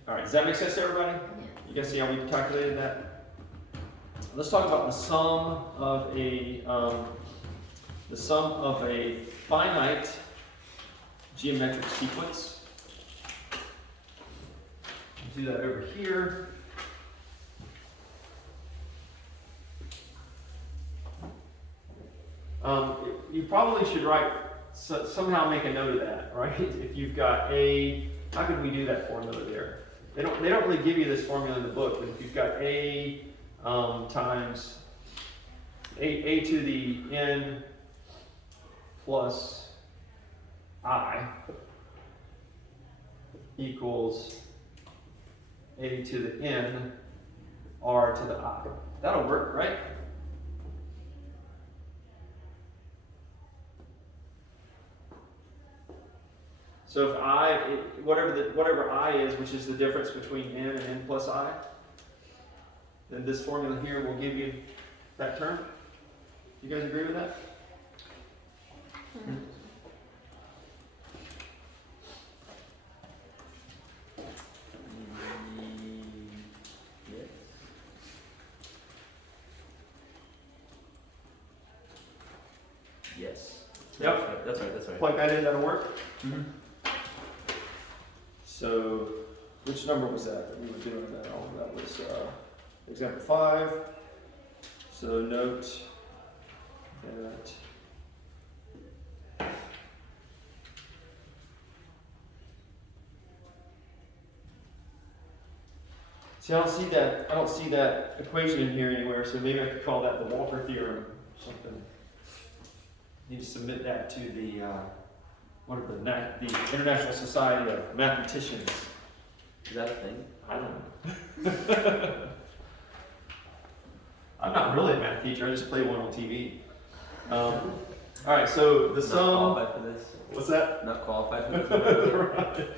right, does that make sense to everybody? Yeah. You guys see how we calculated that? Let's talk about the sum of a finite geometric sequence. Do that over here. You probably should somehow make a note of that, right? If you've got how could we do that formula there? They don't really give you this formula in the book, but if you've got a times a to the n plus I equals a to the n r to the I. That'll work, right? So if whatever I is, which is the difference between n and n plus I, then this formula here will give you that term. You guys agree with that? Yes. Yep. That's right. Plug that in, that'll work. So, which number was that we were doing that on? That was example 5. So note that see, I don't see that equation in here anywhere, so maybe I could call that the Walter theorem or something. Need to submit that to the the International Society of Mathematicians. Is that a thing? I don't know. I'm not really a math teacher. I just play one on TV. All right, so the Not sum. qualified for this. What's that? Not qualified for this. Right.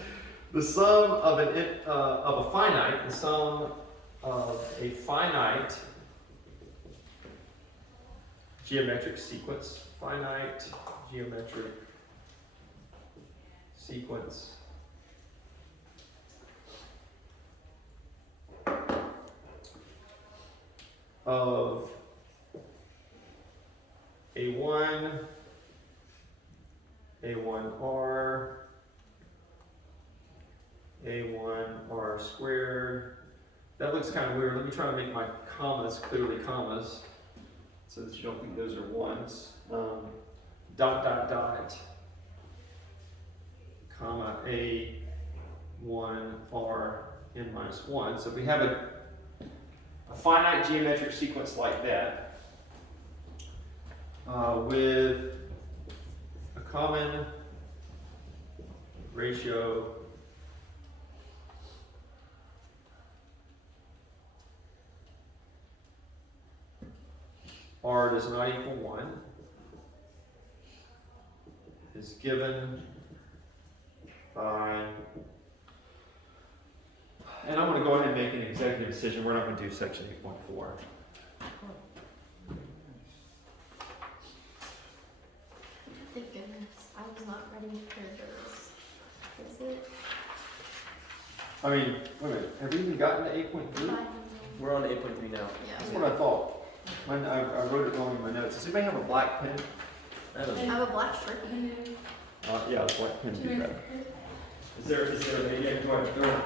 The sum of a finite. The sum of a finite geometric sequence. Finite geometric sequence of A1, A1R, A1R squared. That looks kind of weird. Let me try to make my commas clearly commas so that you don't think those are ones. Dot, dot, dot, comma, A1R n minus 1. So if we have a finite geometric sequence like that, with a common ratio r does not equal 1, is given by And I'm going to go ahead and make an executive decision. We're not going to do section 8.4. Thank goodness. I was not ready for those. Is it? I mean, wait a minute. Have we even gotten to 8.3? We're on 8.3 now. That's Yeah. what I thought. I wrote it wrong in my notes. Does anybody have a black pen? I don't I know. have a black Sharpie. Yeah, a black pen would be better. Is there a yeah, go ahead, throw it.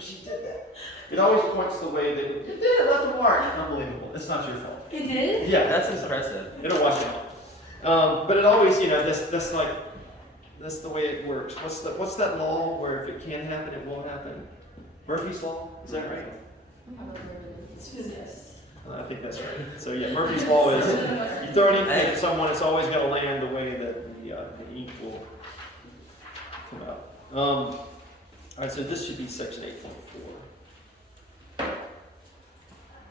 She did that. It always points the way that you did it, left a mark. Unbelievable. It's not your fault. It did? Yeah, That's impressive. it'll wash out. But it always, you know, that's like, that's the way it works. What's that law where if it can happen, it will happen? Murphy's law, is that right? It's physics. I think that's right. So yeah, Murphy's law is you throw anything at someone, it's always going to land the way that the ink will come out. All right, so this should be section 8.4. All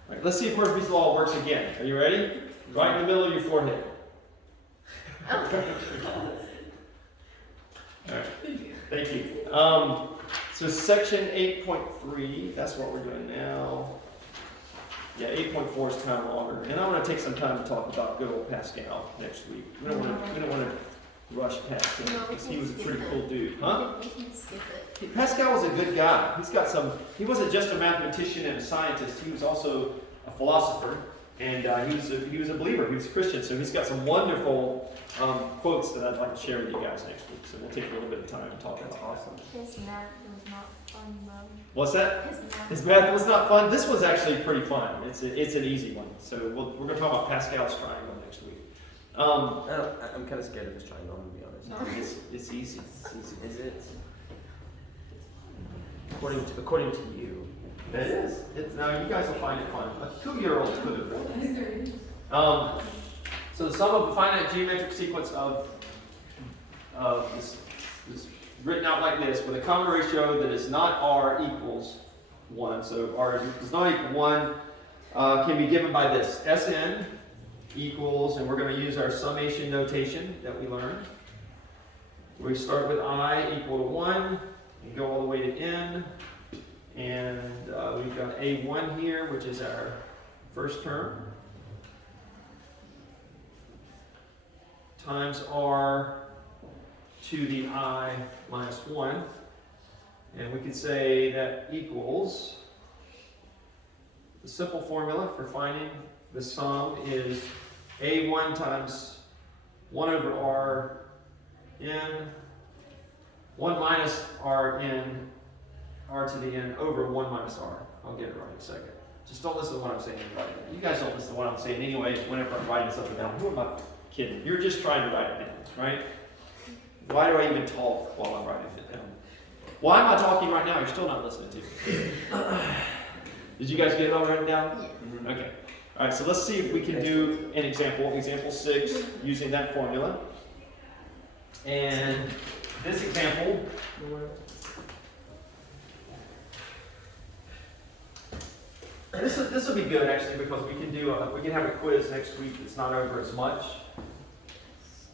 right, let's see if Murphy's law works again. Are you ready? Right in the middle of your forehead. All right, thank you. So section 8.3, that's what we're doing now. Yeah, 8.4 is kind of longer, and I'm going to take some time to talk about good old Pascal next week. We don't want to rush past him No, we because he can was a skip pretty it. cool dude, huh? We can skip it. Pascal was a good guy. He's got some. He wasn't just a mathematician and a scientist. He was also a philosopher, and he was a believer. He was a Christian. So he's got some wonderful quotes that I'd like to share with you guys next week. So we'll take a little bit of time to talk about that. Awesome. His math was not fun though. What's that? His math. His math was not fun. This was actually pretty fun. It's an easy one. So we're going to talk about Pascal's triangle next week. I'm kind of scared of this triangle, I'm going to be honest. It's easy. Is it? According to you. It is. Now you guys will find it fun. A 2-year-old could have written it. So the sum of a finite geometric sequence of this is written out like this, with a common ratio that is not r equals 1. So r does not equal 1 can be given by this. Sn equals, and we're going to use our summation notation that we learned. We start with I equal to 1 and go all the way to n. And we've got A1 here, which is our first term, times r to the I minus 1. And we can say that equals, the simple formula for finding the sum is A1 times 1 over r n, 1 minus r n, r to the n over 1 minus r. I'll get it right in a second. Just don't listen to what I'm saying. You guys don't listen to what I'm saying anyway whenever I'm writing something down. Who am I kidding? You're just trying to write it down, right? Why do I even talk while I'm writing it down? Why am I talking right now? You're still not listening to me. Did you guys get it all written down? Yeah. Okay. All right, so let's see if we can do an example, example 6, using that formula. And this example, this will be good actually, because we can have a quiz next week that's not over as much.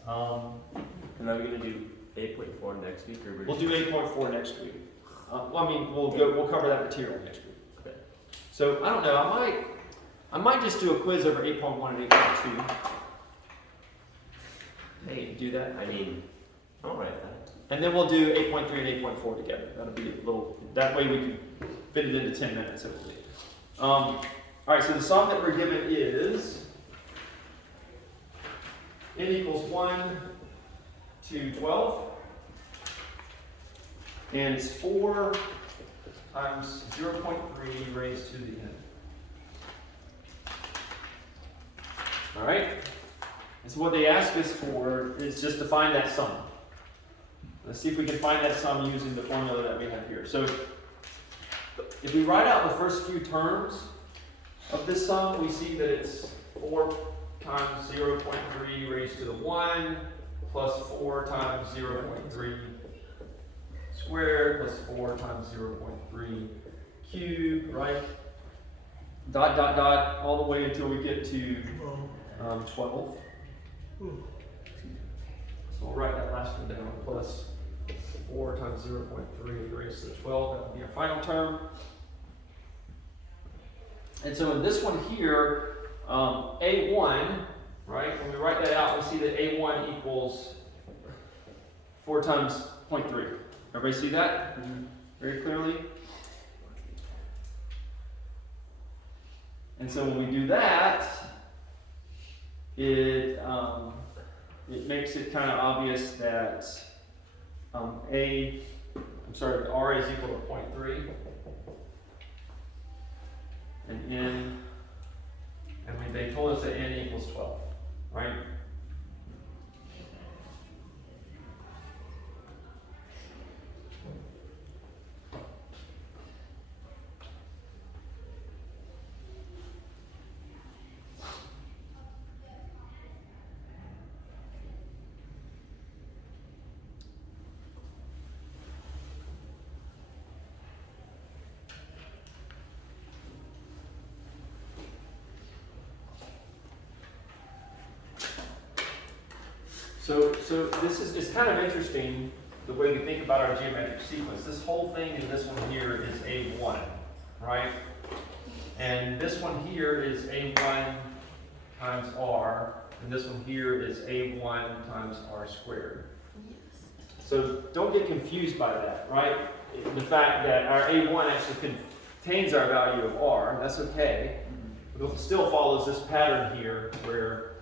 And are we going to do 8.4 next week? Or We'll do 8.4 next week. We'll cover that material next week. Okay. So I don't know. I might just do a quiz over 8.1 and 8.2. Hey, do that. I mean, I'll write that. And then we'll do 8.3 and 8.4 together. That'll be a little. That way we can fit it into 10 minutes, hopefully. All right. So the sum that we're given is n equals 1 to 12. And it's 4 times 0.3 raised to the n. All right? And so what they ask us for is just to find that sum. Let's see if we can find that sum using the formula that we have here. So if we write out the first few terms of this sum, we see that it's 4 times 0.3 raised to the 1 plus 4 times 0.3 squared plus 4 times 0.3 cubed, right? Dot, dot, dot, all the way until we get to 12. So we'll write that last one down, plus 4 times 0.3 raised to the 12. That would be our final term. And so in this one here, A1, right, when we write that out, we see that A1 equals 4 times 0.3. Everybody see that very clearly? And so when we do that, it makes it kind of obvious that R is equal to 0.3. And N, and when they told us that N equals 12, right? So this is, it's kind of interesting the way we think about our geometric sequence. This whole thing in this one here is A1, right? And this one here is A1 times R, and this one here is A1 times R squared. So don't get confused by that, right? The fact that our A1 actually contains our value of R, that's okay, because it still follows this pattern here where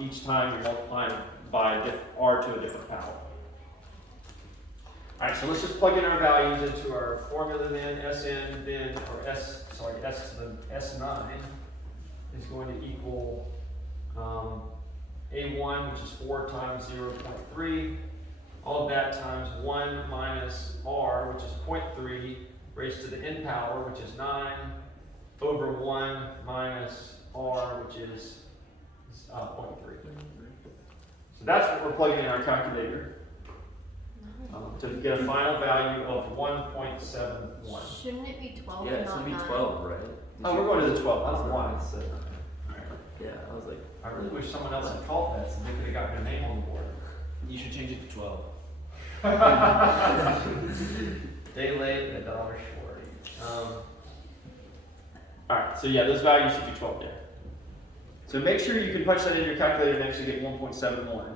each time you're multiplying by R to a different power. All right, so let's just plug in our values into our formula then. Sn then, or S to the S9 is going to equal A1, which is 4 times 0.3. All of that times 1 minus R, which is 0.3, raised to the n power, which is 9, over 1 minus R, which is 0.3. So that's what we're plugging in our calculator to get a final value of 1.71. Shouldn't it be 12 Yeah, and it's not gonna be 9? 12, right? Oh, we're going to the 12. I don't know why. So, yeah, I was like, I really wish someone else had called that so they could have gotten their name on the board. You should change it to 12. Day late and $1 short. Alright, so yeah, those values should be 12 there. So make sure you can punch that in your calculator and actually get 1.71.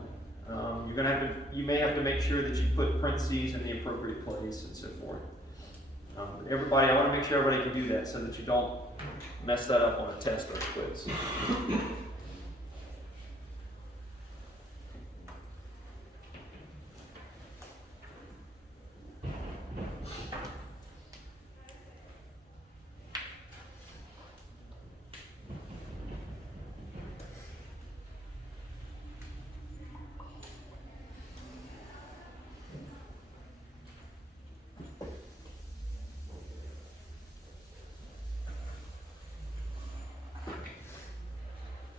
You may have to make sure that you put parentheses in the appropriate place and so forth. Everybody, I want to make sure everybody can do that so that you don't mess that up on a test or a quiz.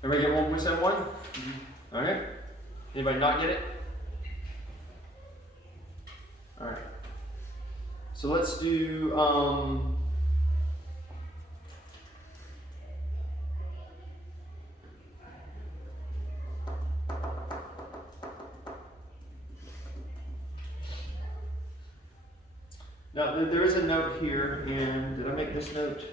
Everybody get 1.71? Okay. Anybody not get it? Alright. So let's do now there is a note here, and did I make this note?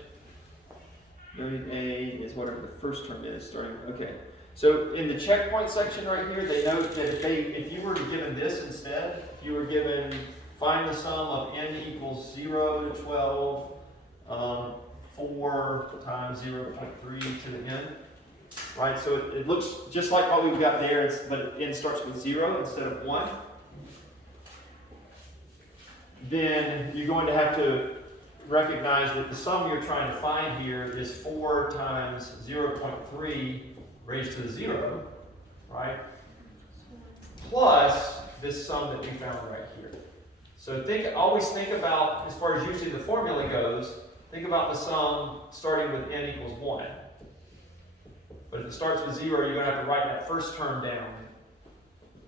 Noted A is whatever the first term is, starting, okay. So in the checkpoint section right here, they note that if you were given this instead, if you were given, find the sum of n equals 0 to 12, 4 times 0.3 to the n, right? So it looks just like what we've got there, but n starts with 0 instead of 1. Then you're going to have to recognize that the sum you're trying to find here is 4 times 0.3 raised to the 0, right? Plus this sum that we found right here. So always think about, as far as using the formula goes, think about the sum starting with n equals 1. But if it starts with 0, you're going to have to write that first term down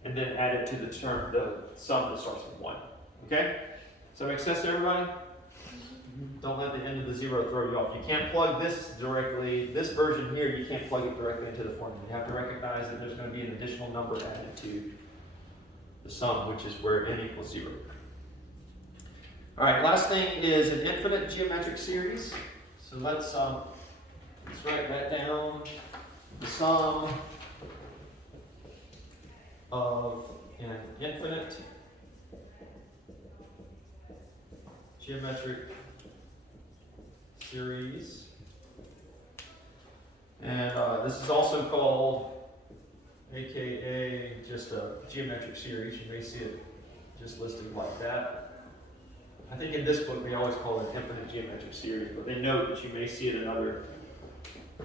and then add it to the sum that starts with 1. Okay? Does that make sense to everybody? Don't let the end of the 0 throw you off. You can't plug this directly, this version here, you can't plug it directly into the formula. You have to recognize that there's going to be an additional number added to the sum, which is where n equals 0. All right, last thing is an infinite geometric series. So let's write that down. The sum of an infinite geometric series. And this is also called, aka, just a geometric series. You may see it just listed like that. I think in this book they always call it an infinite geometric series, but they note that you may see it in other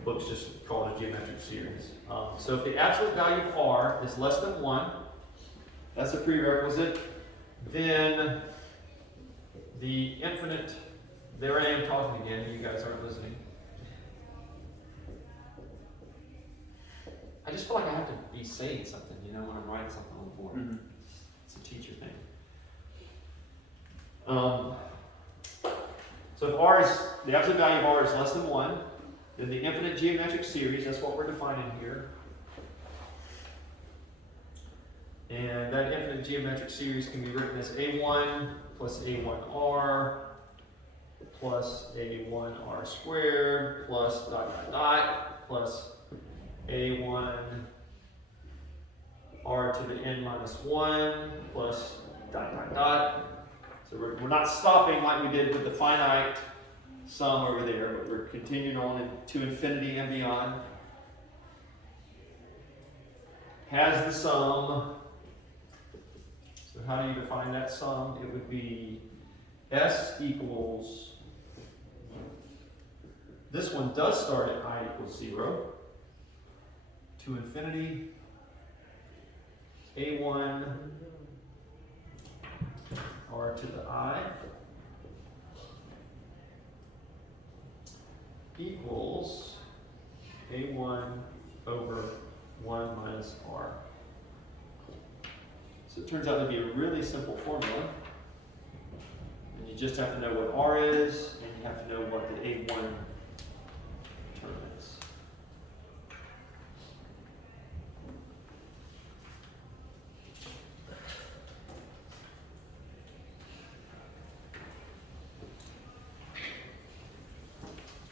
books just called a geometric series. So if the absolute value of r is less than 1, that's a prerequisite, then the infinite, there I am talking again, you guys aren't listening. I just feel like I have to be saying something, you know, when I'm writing something on the board. Mm-hmm. It's a teacher thing. So if r is, the absolute value of r is less than 1, then the infinite geometric series, that's what we're defining here. And that infinite geometric series can be written as a1 plus a1r plus a1r squared plus dot dot dot plus a1 r to the n minus 1 plus dot dot dot. So we're not stopping like we did with the finite sum over there, but we're continuing on to infinity and beyond. Has the sum. So how do you define that sum? It would be S equals, this one does start at I equals 0, to infinity, a1 r to the I equals a1 over 1 minus r. So it turns out to be a really simple formula. And you just have to know what r is, and you have to know what the a1 term is.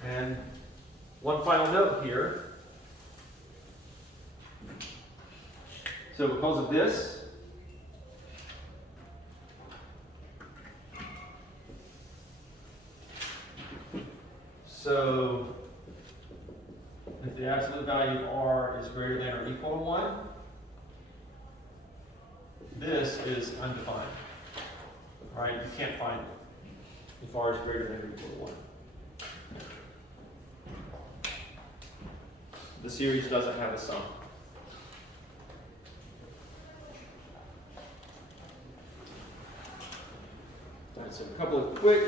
And one final note here. So because of this, so if the absolute value of r is greater than or equal to 1, this is undefined. Right? You can't find it if r is greater than or equal to 1. The series doesn't have a sum. All right, so a couple of quick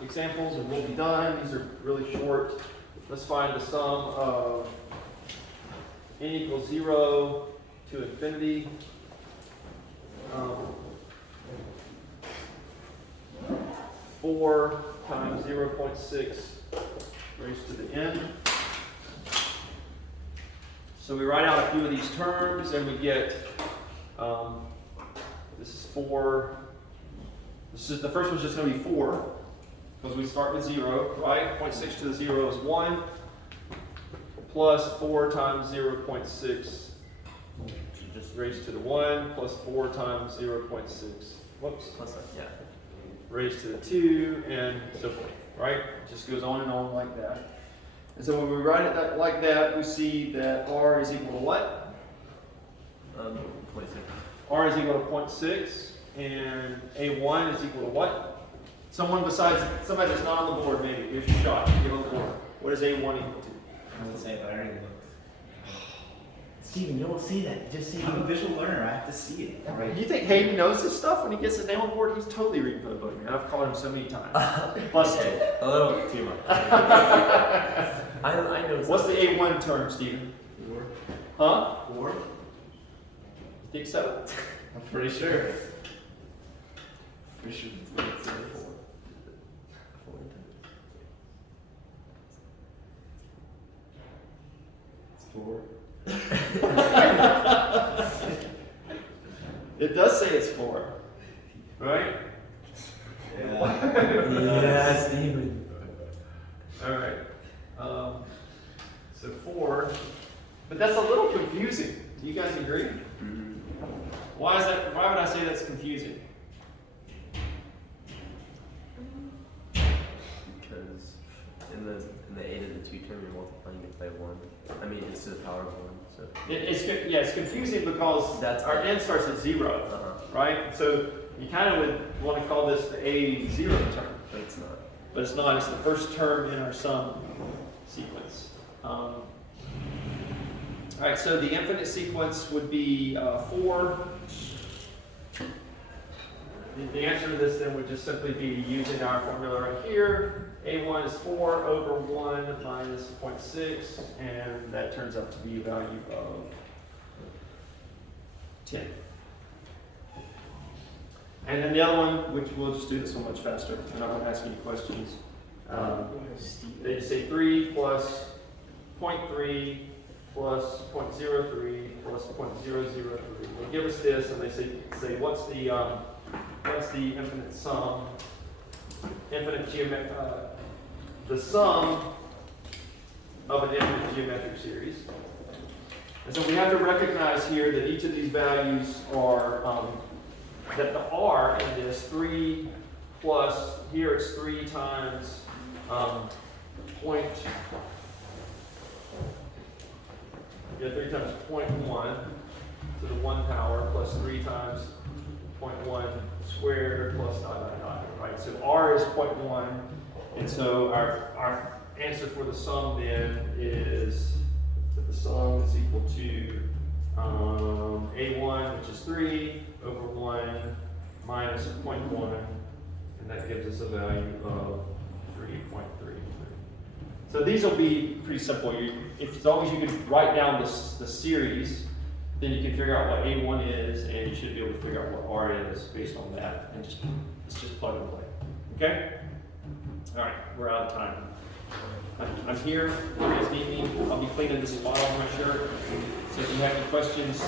examples and we'll be done. These are really short. Let's find the sum of n equals 0 to infinity. 4 times 0.6 raised to the n. So we write out a few of these terms and we get, this is 4, the first one's just going to be 4, because we start with 0, right? 0.6 to the 0 is 1, plus 4 times 0.6, just raised to the 1, plus 4 times 0.6, whoops, Plus that, yeah. raised to the 2, and so forth, right? It just goes on and on like that. And so when we write it like that, we see that r is equal to what? 0.6. R is equal to 0.6, and a1 is equal to what? Someone besides, somebody that's not on the board, maybe. Here's your shot. Get on the board. What is a1 equal to? I would say, but I already looked. Steven, you don't see that. Just see. I'm a visual learner. I have to see it. Right. You think Hayden knows this stuff when he gets his name on the board? He's totally reading from the book, man. I've called him so many times. Busted. A little too much. I know. What's the a1 term, Steven? 4. Huh? 4? You think so? I'm pretty sure. We should look at 4. It's 4. It does say it's 4, right? Yes, David. All right. So 4, but that's a little confusing. Do you guys agree? Mm-hmm. Why is that? Why would I say that's confusing? Because in the 8 of the 2 term, you're multiplying it by 1. I mean, it's to the power of 1. So It's confusing because That's- our n starts at 0, right? So you kind of would want to call this the A0 term, but it's not. but it's not. It's the first term in our sum sequence. All right, so the infinite sequence would be 4. The answer to this then would just simply be using our formula right here. A1 is 4 over 1 minus 0.6, and that turns out to be a value of 10. And then the other one, which we'll just do this one much faster, and I won't ask any questions. They just say 3 plus 0.3 plus 0.03 plus 0.003. They give us this, and they say what's the infinite sum? The sum of an infinite geometric series. And so we have to recognize here that each of these values are, that the r in this 3 plus, here it's 3 times point, 3 times 0.1 to the 1 power plus 3 times 0.1 squared plus dot dot dot, right? So r is 0.1, and so our answer for the sum then is that the sum is equal to a1, which is 3, over 1 minus 0.1, and that gives us a value of 3.3. So these will be pretty simple. As long as you can write down the series, then you can figure out what A1 is, and you should be able to figure out what R is based on that, and it's just plug and play. Okay? All right, we're out of time. I'm here. If you guys need me, I'll be cleaning this spot on my shirt. So if you have any questions,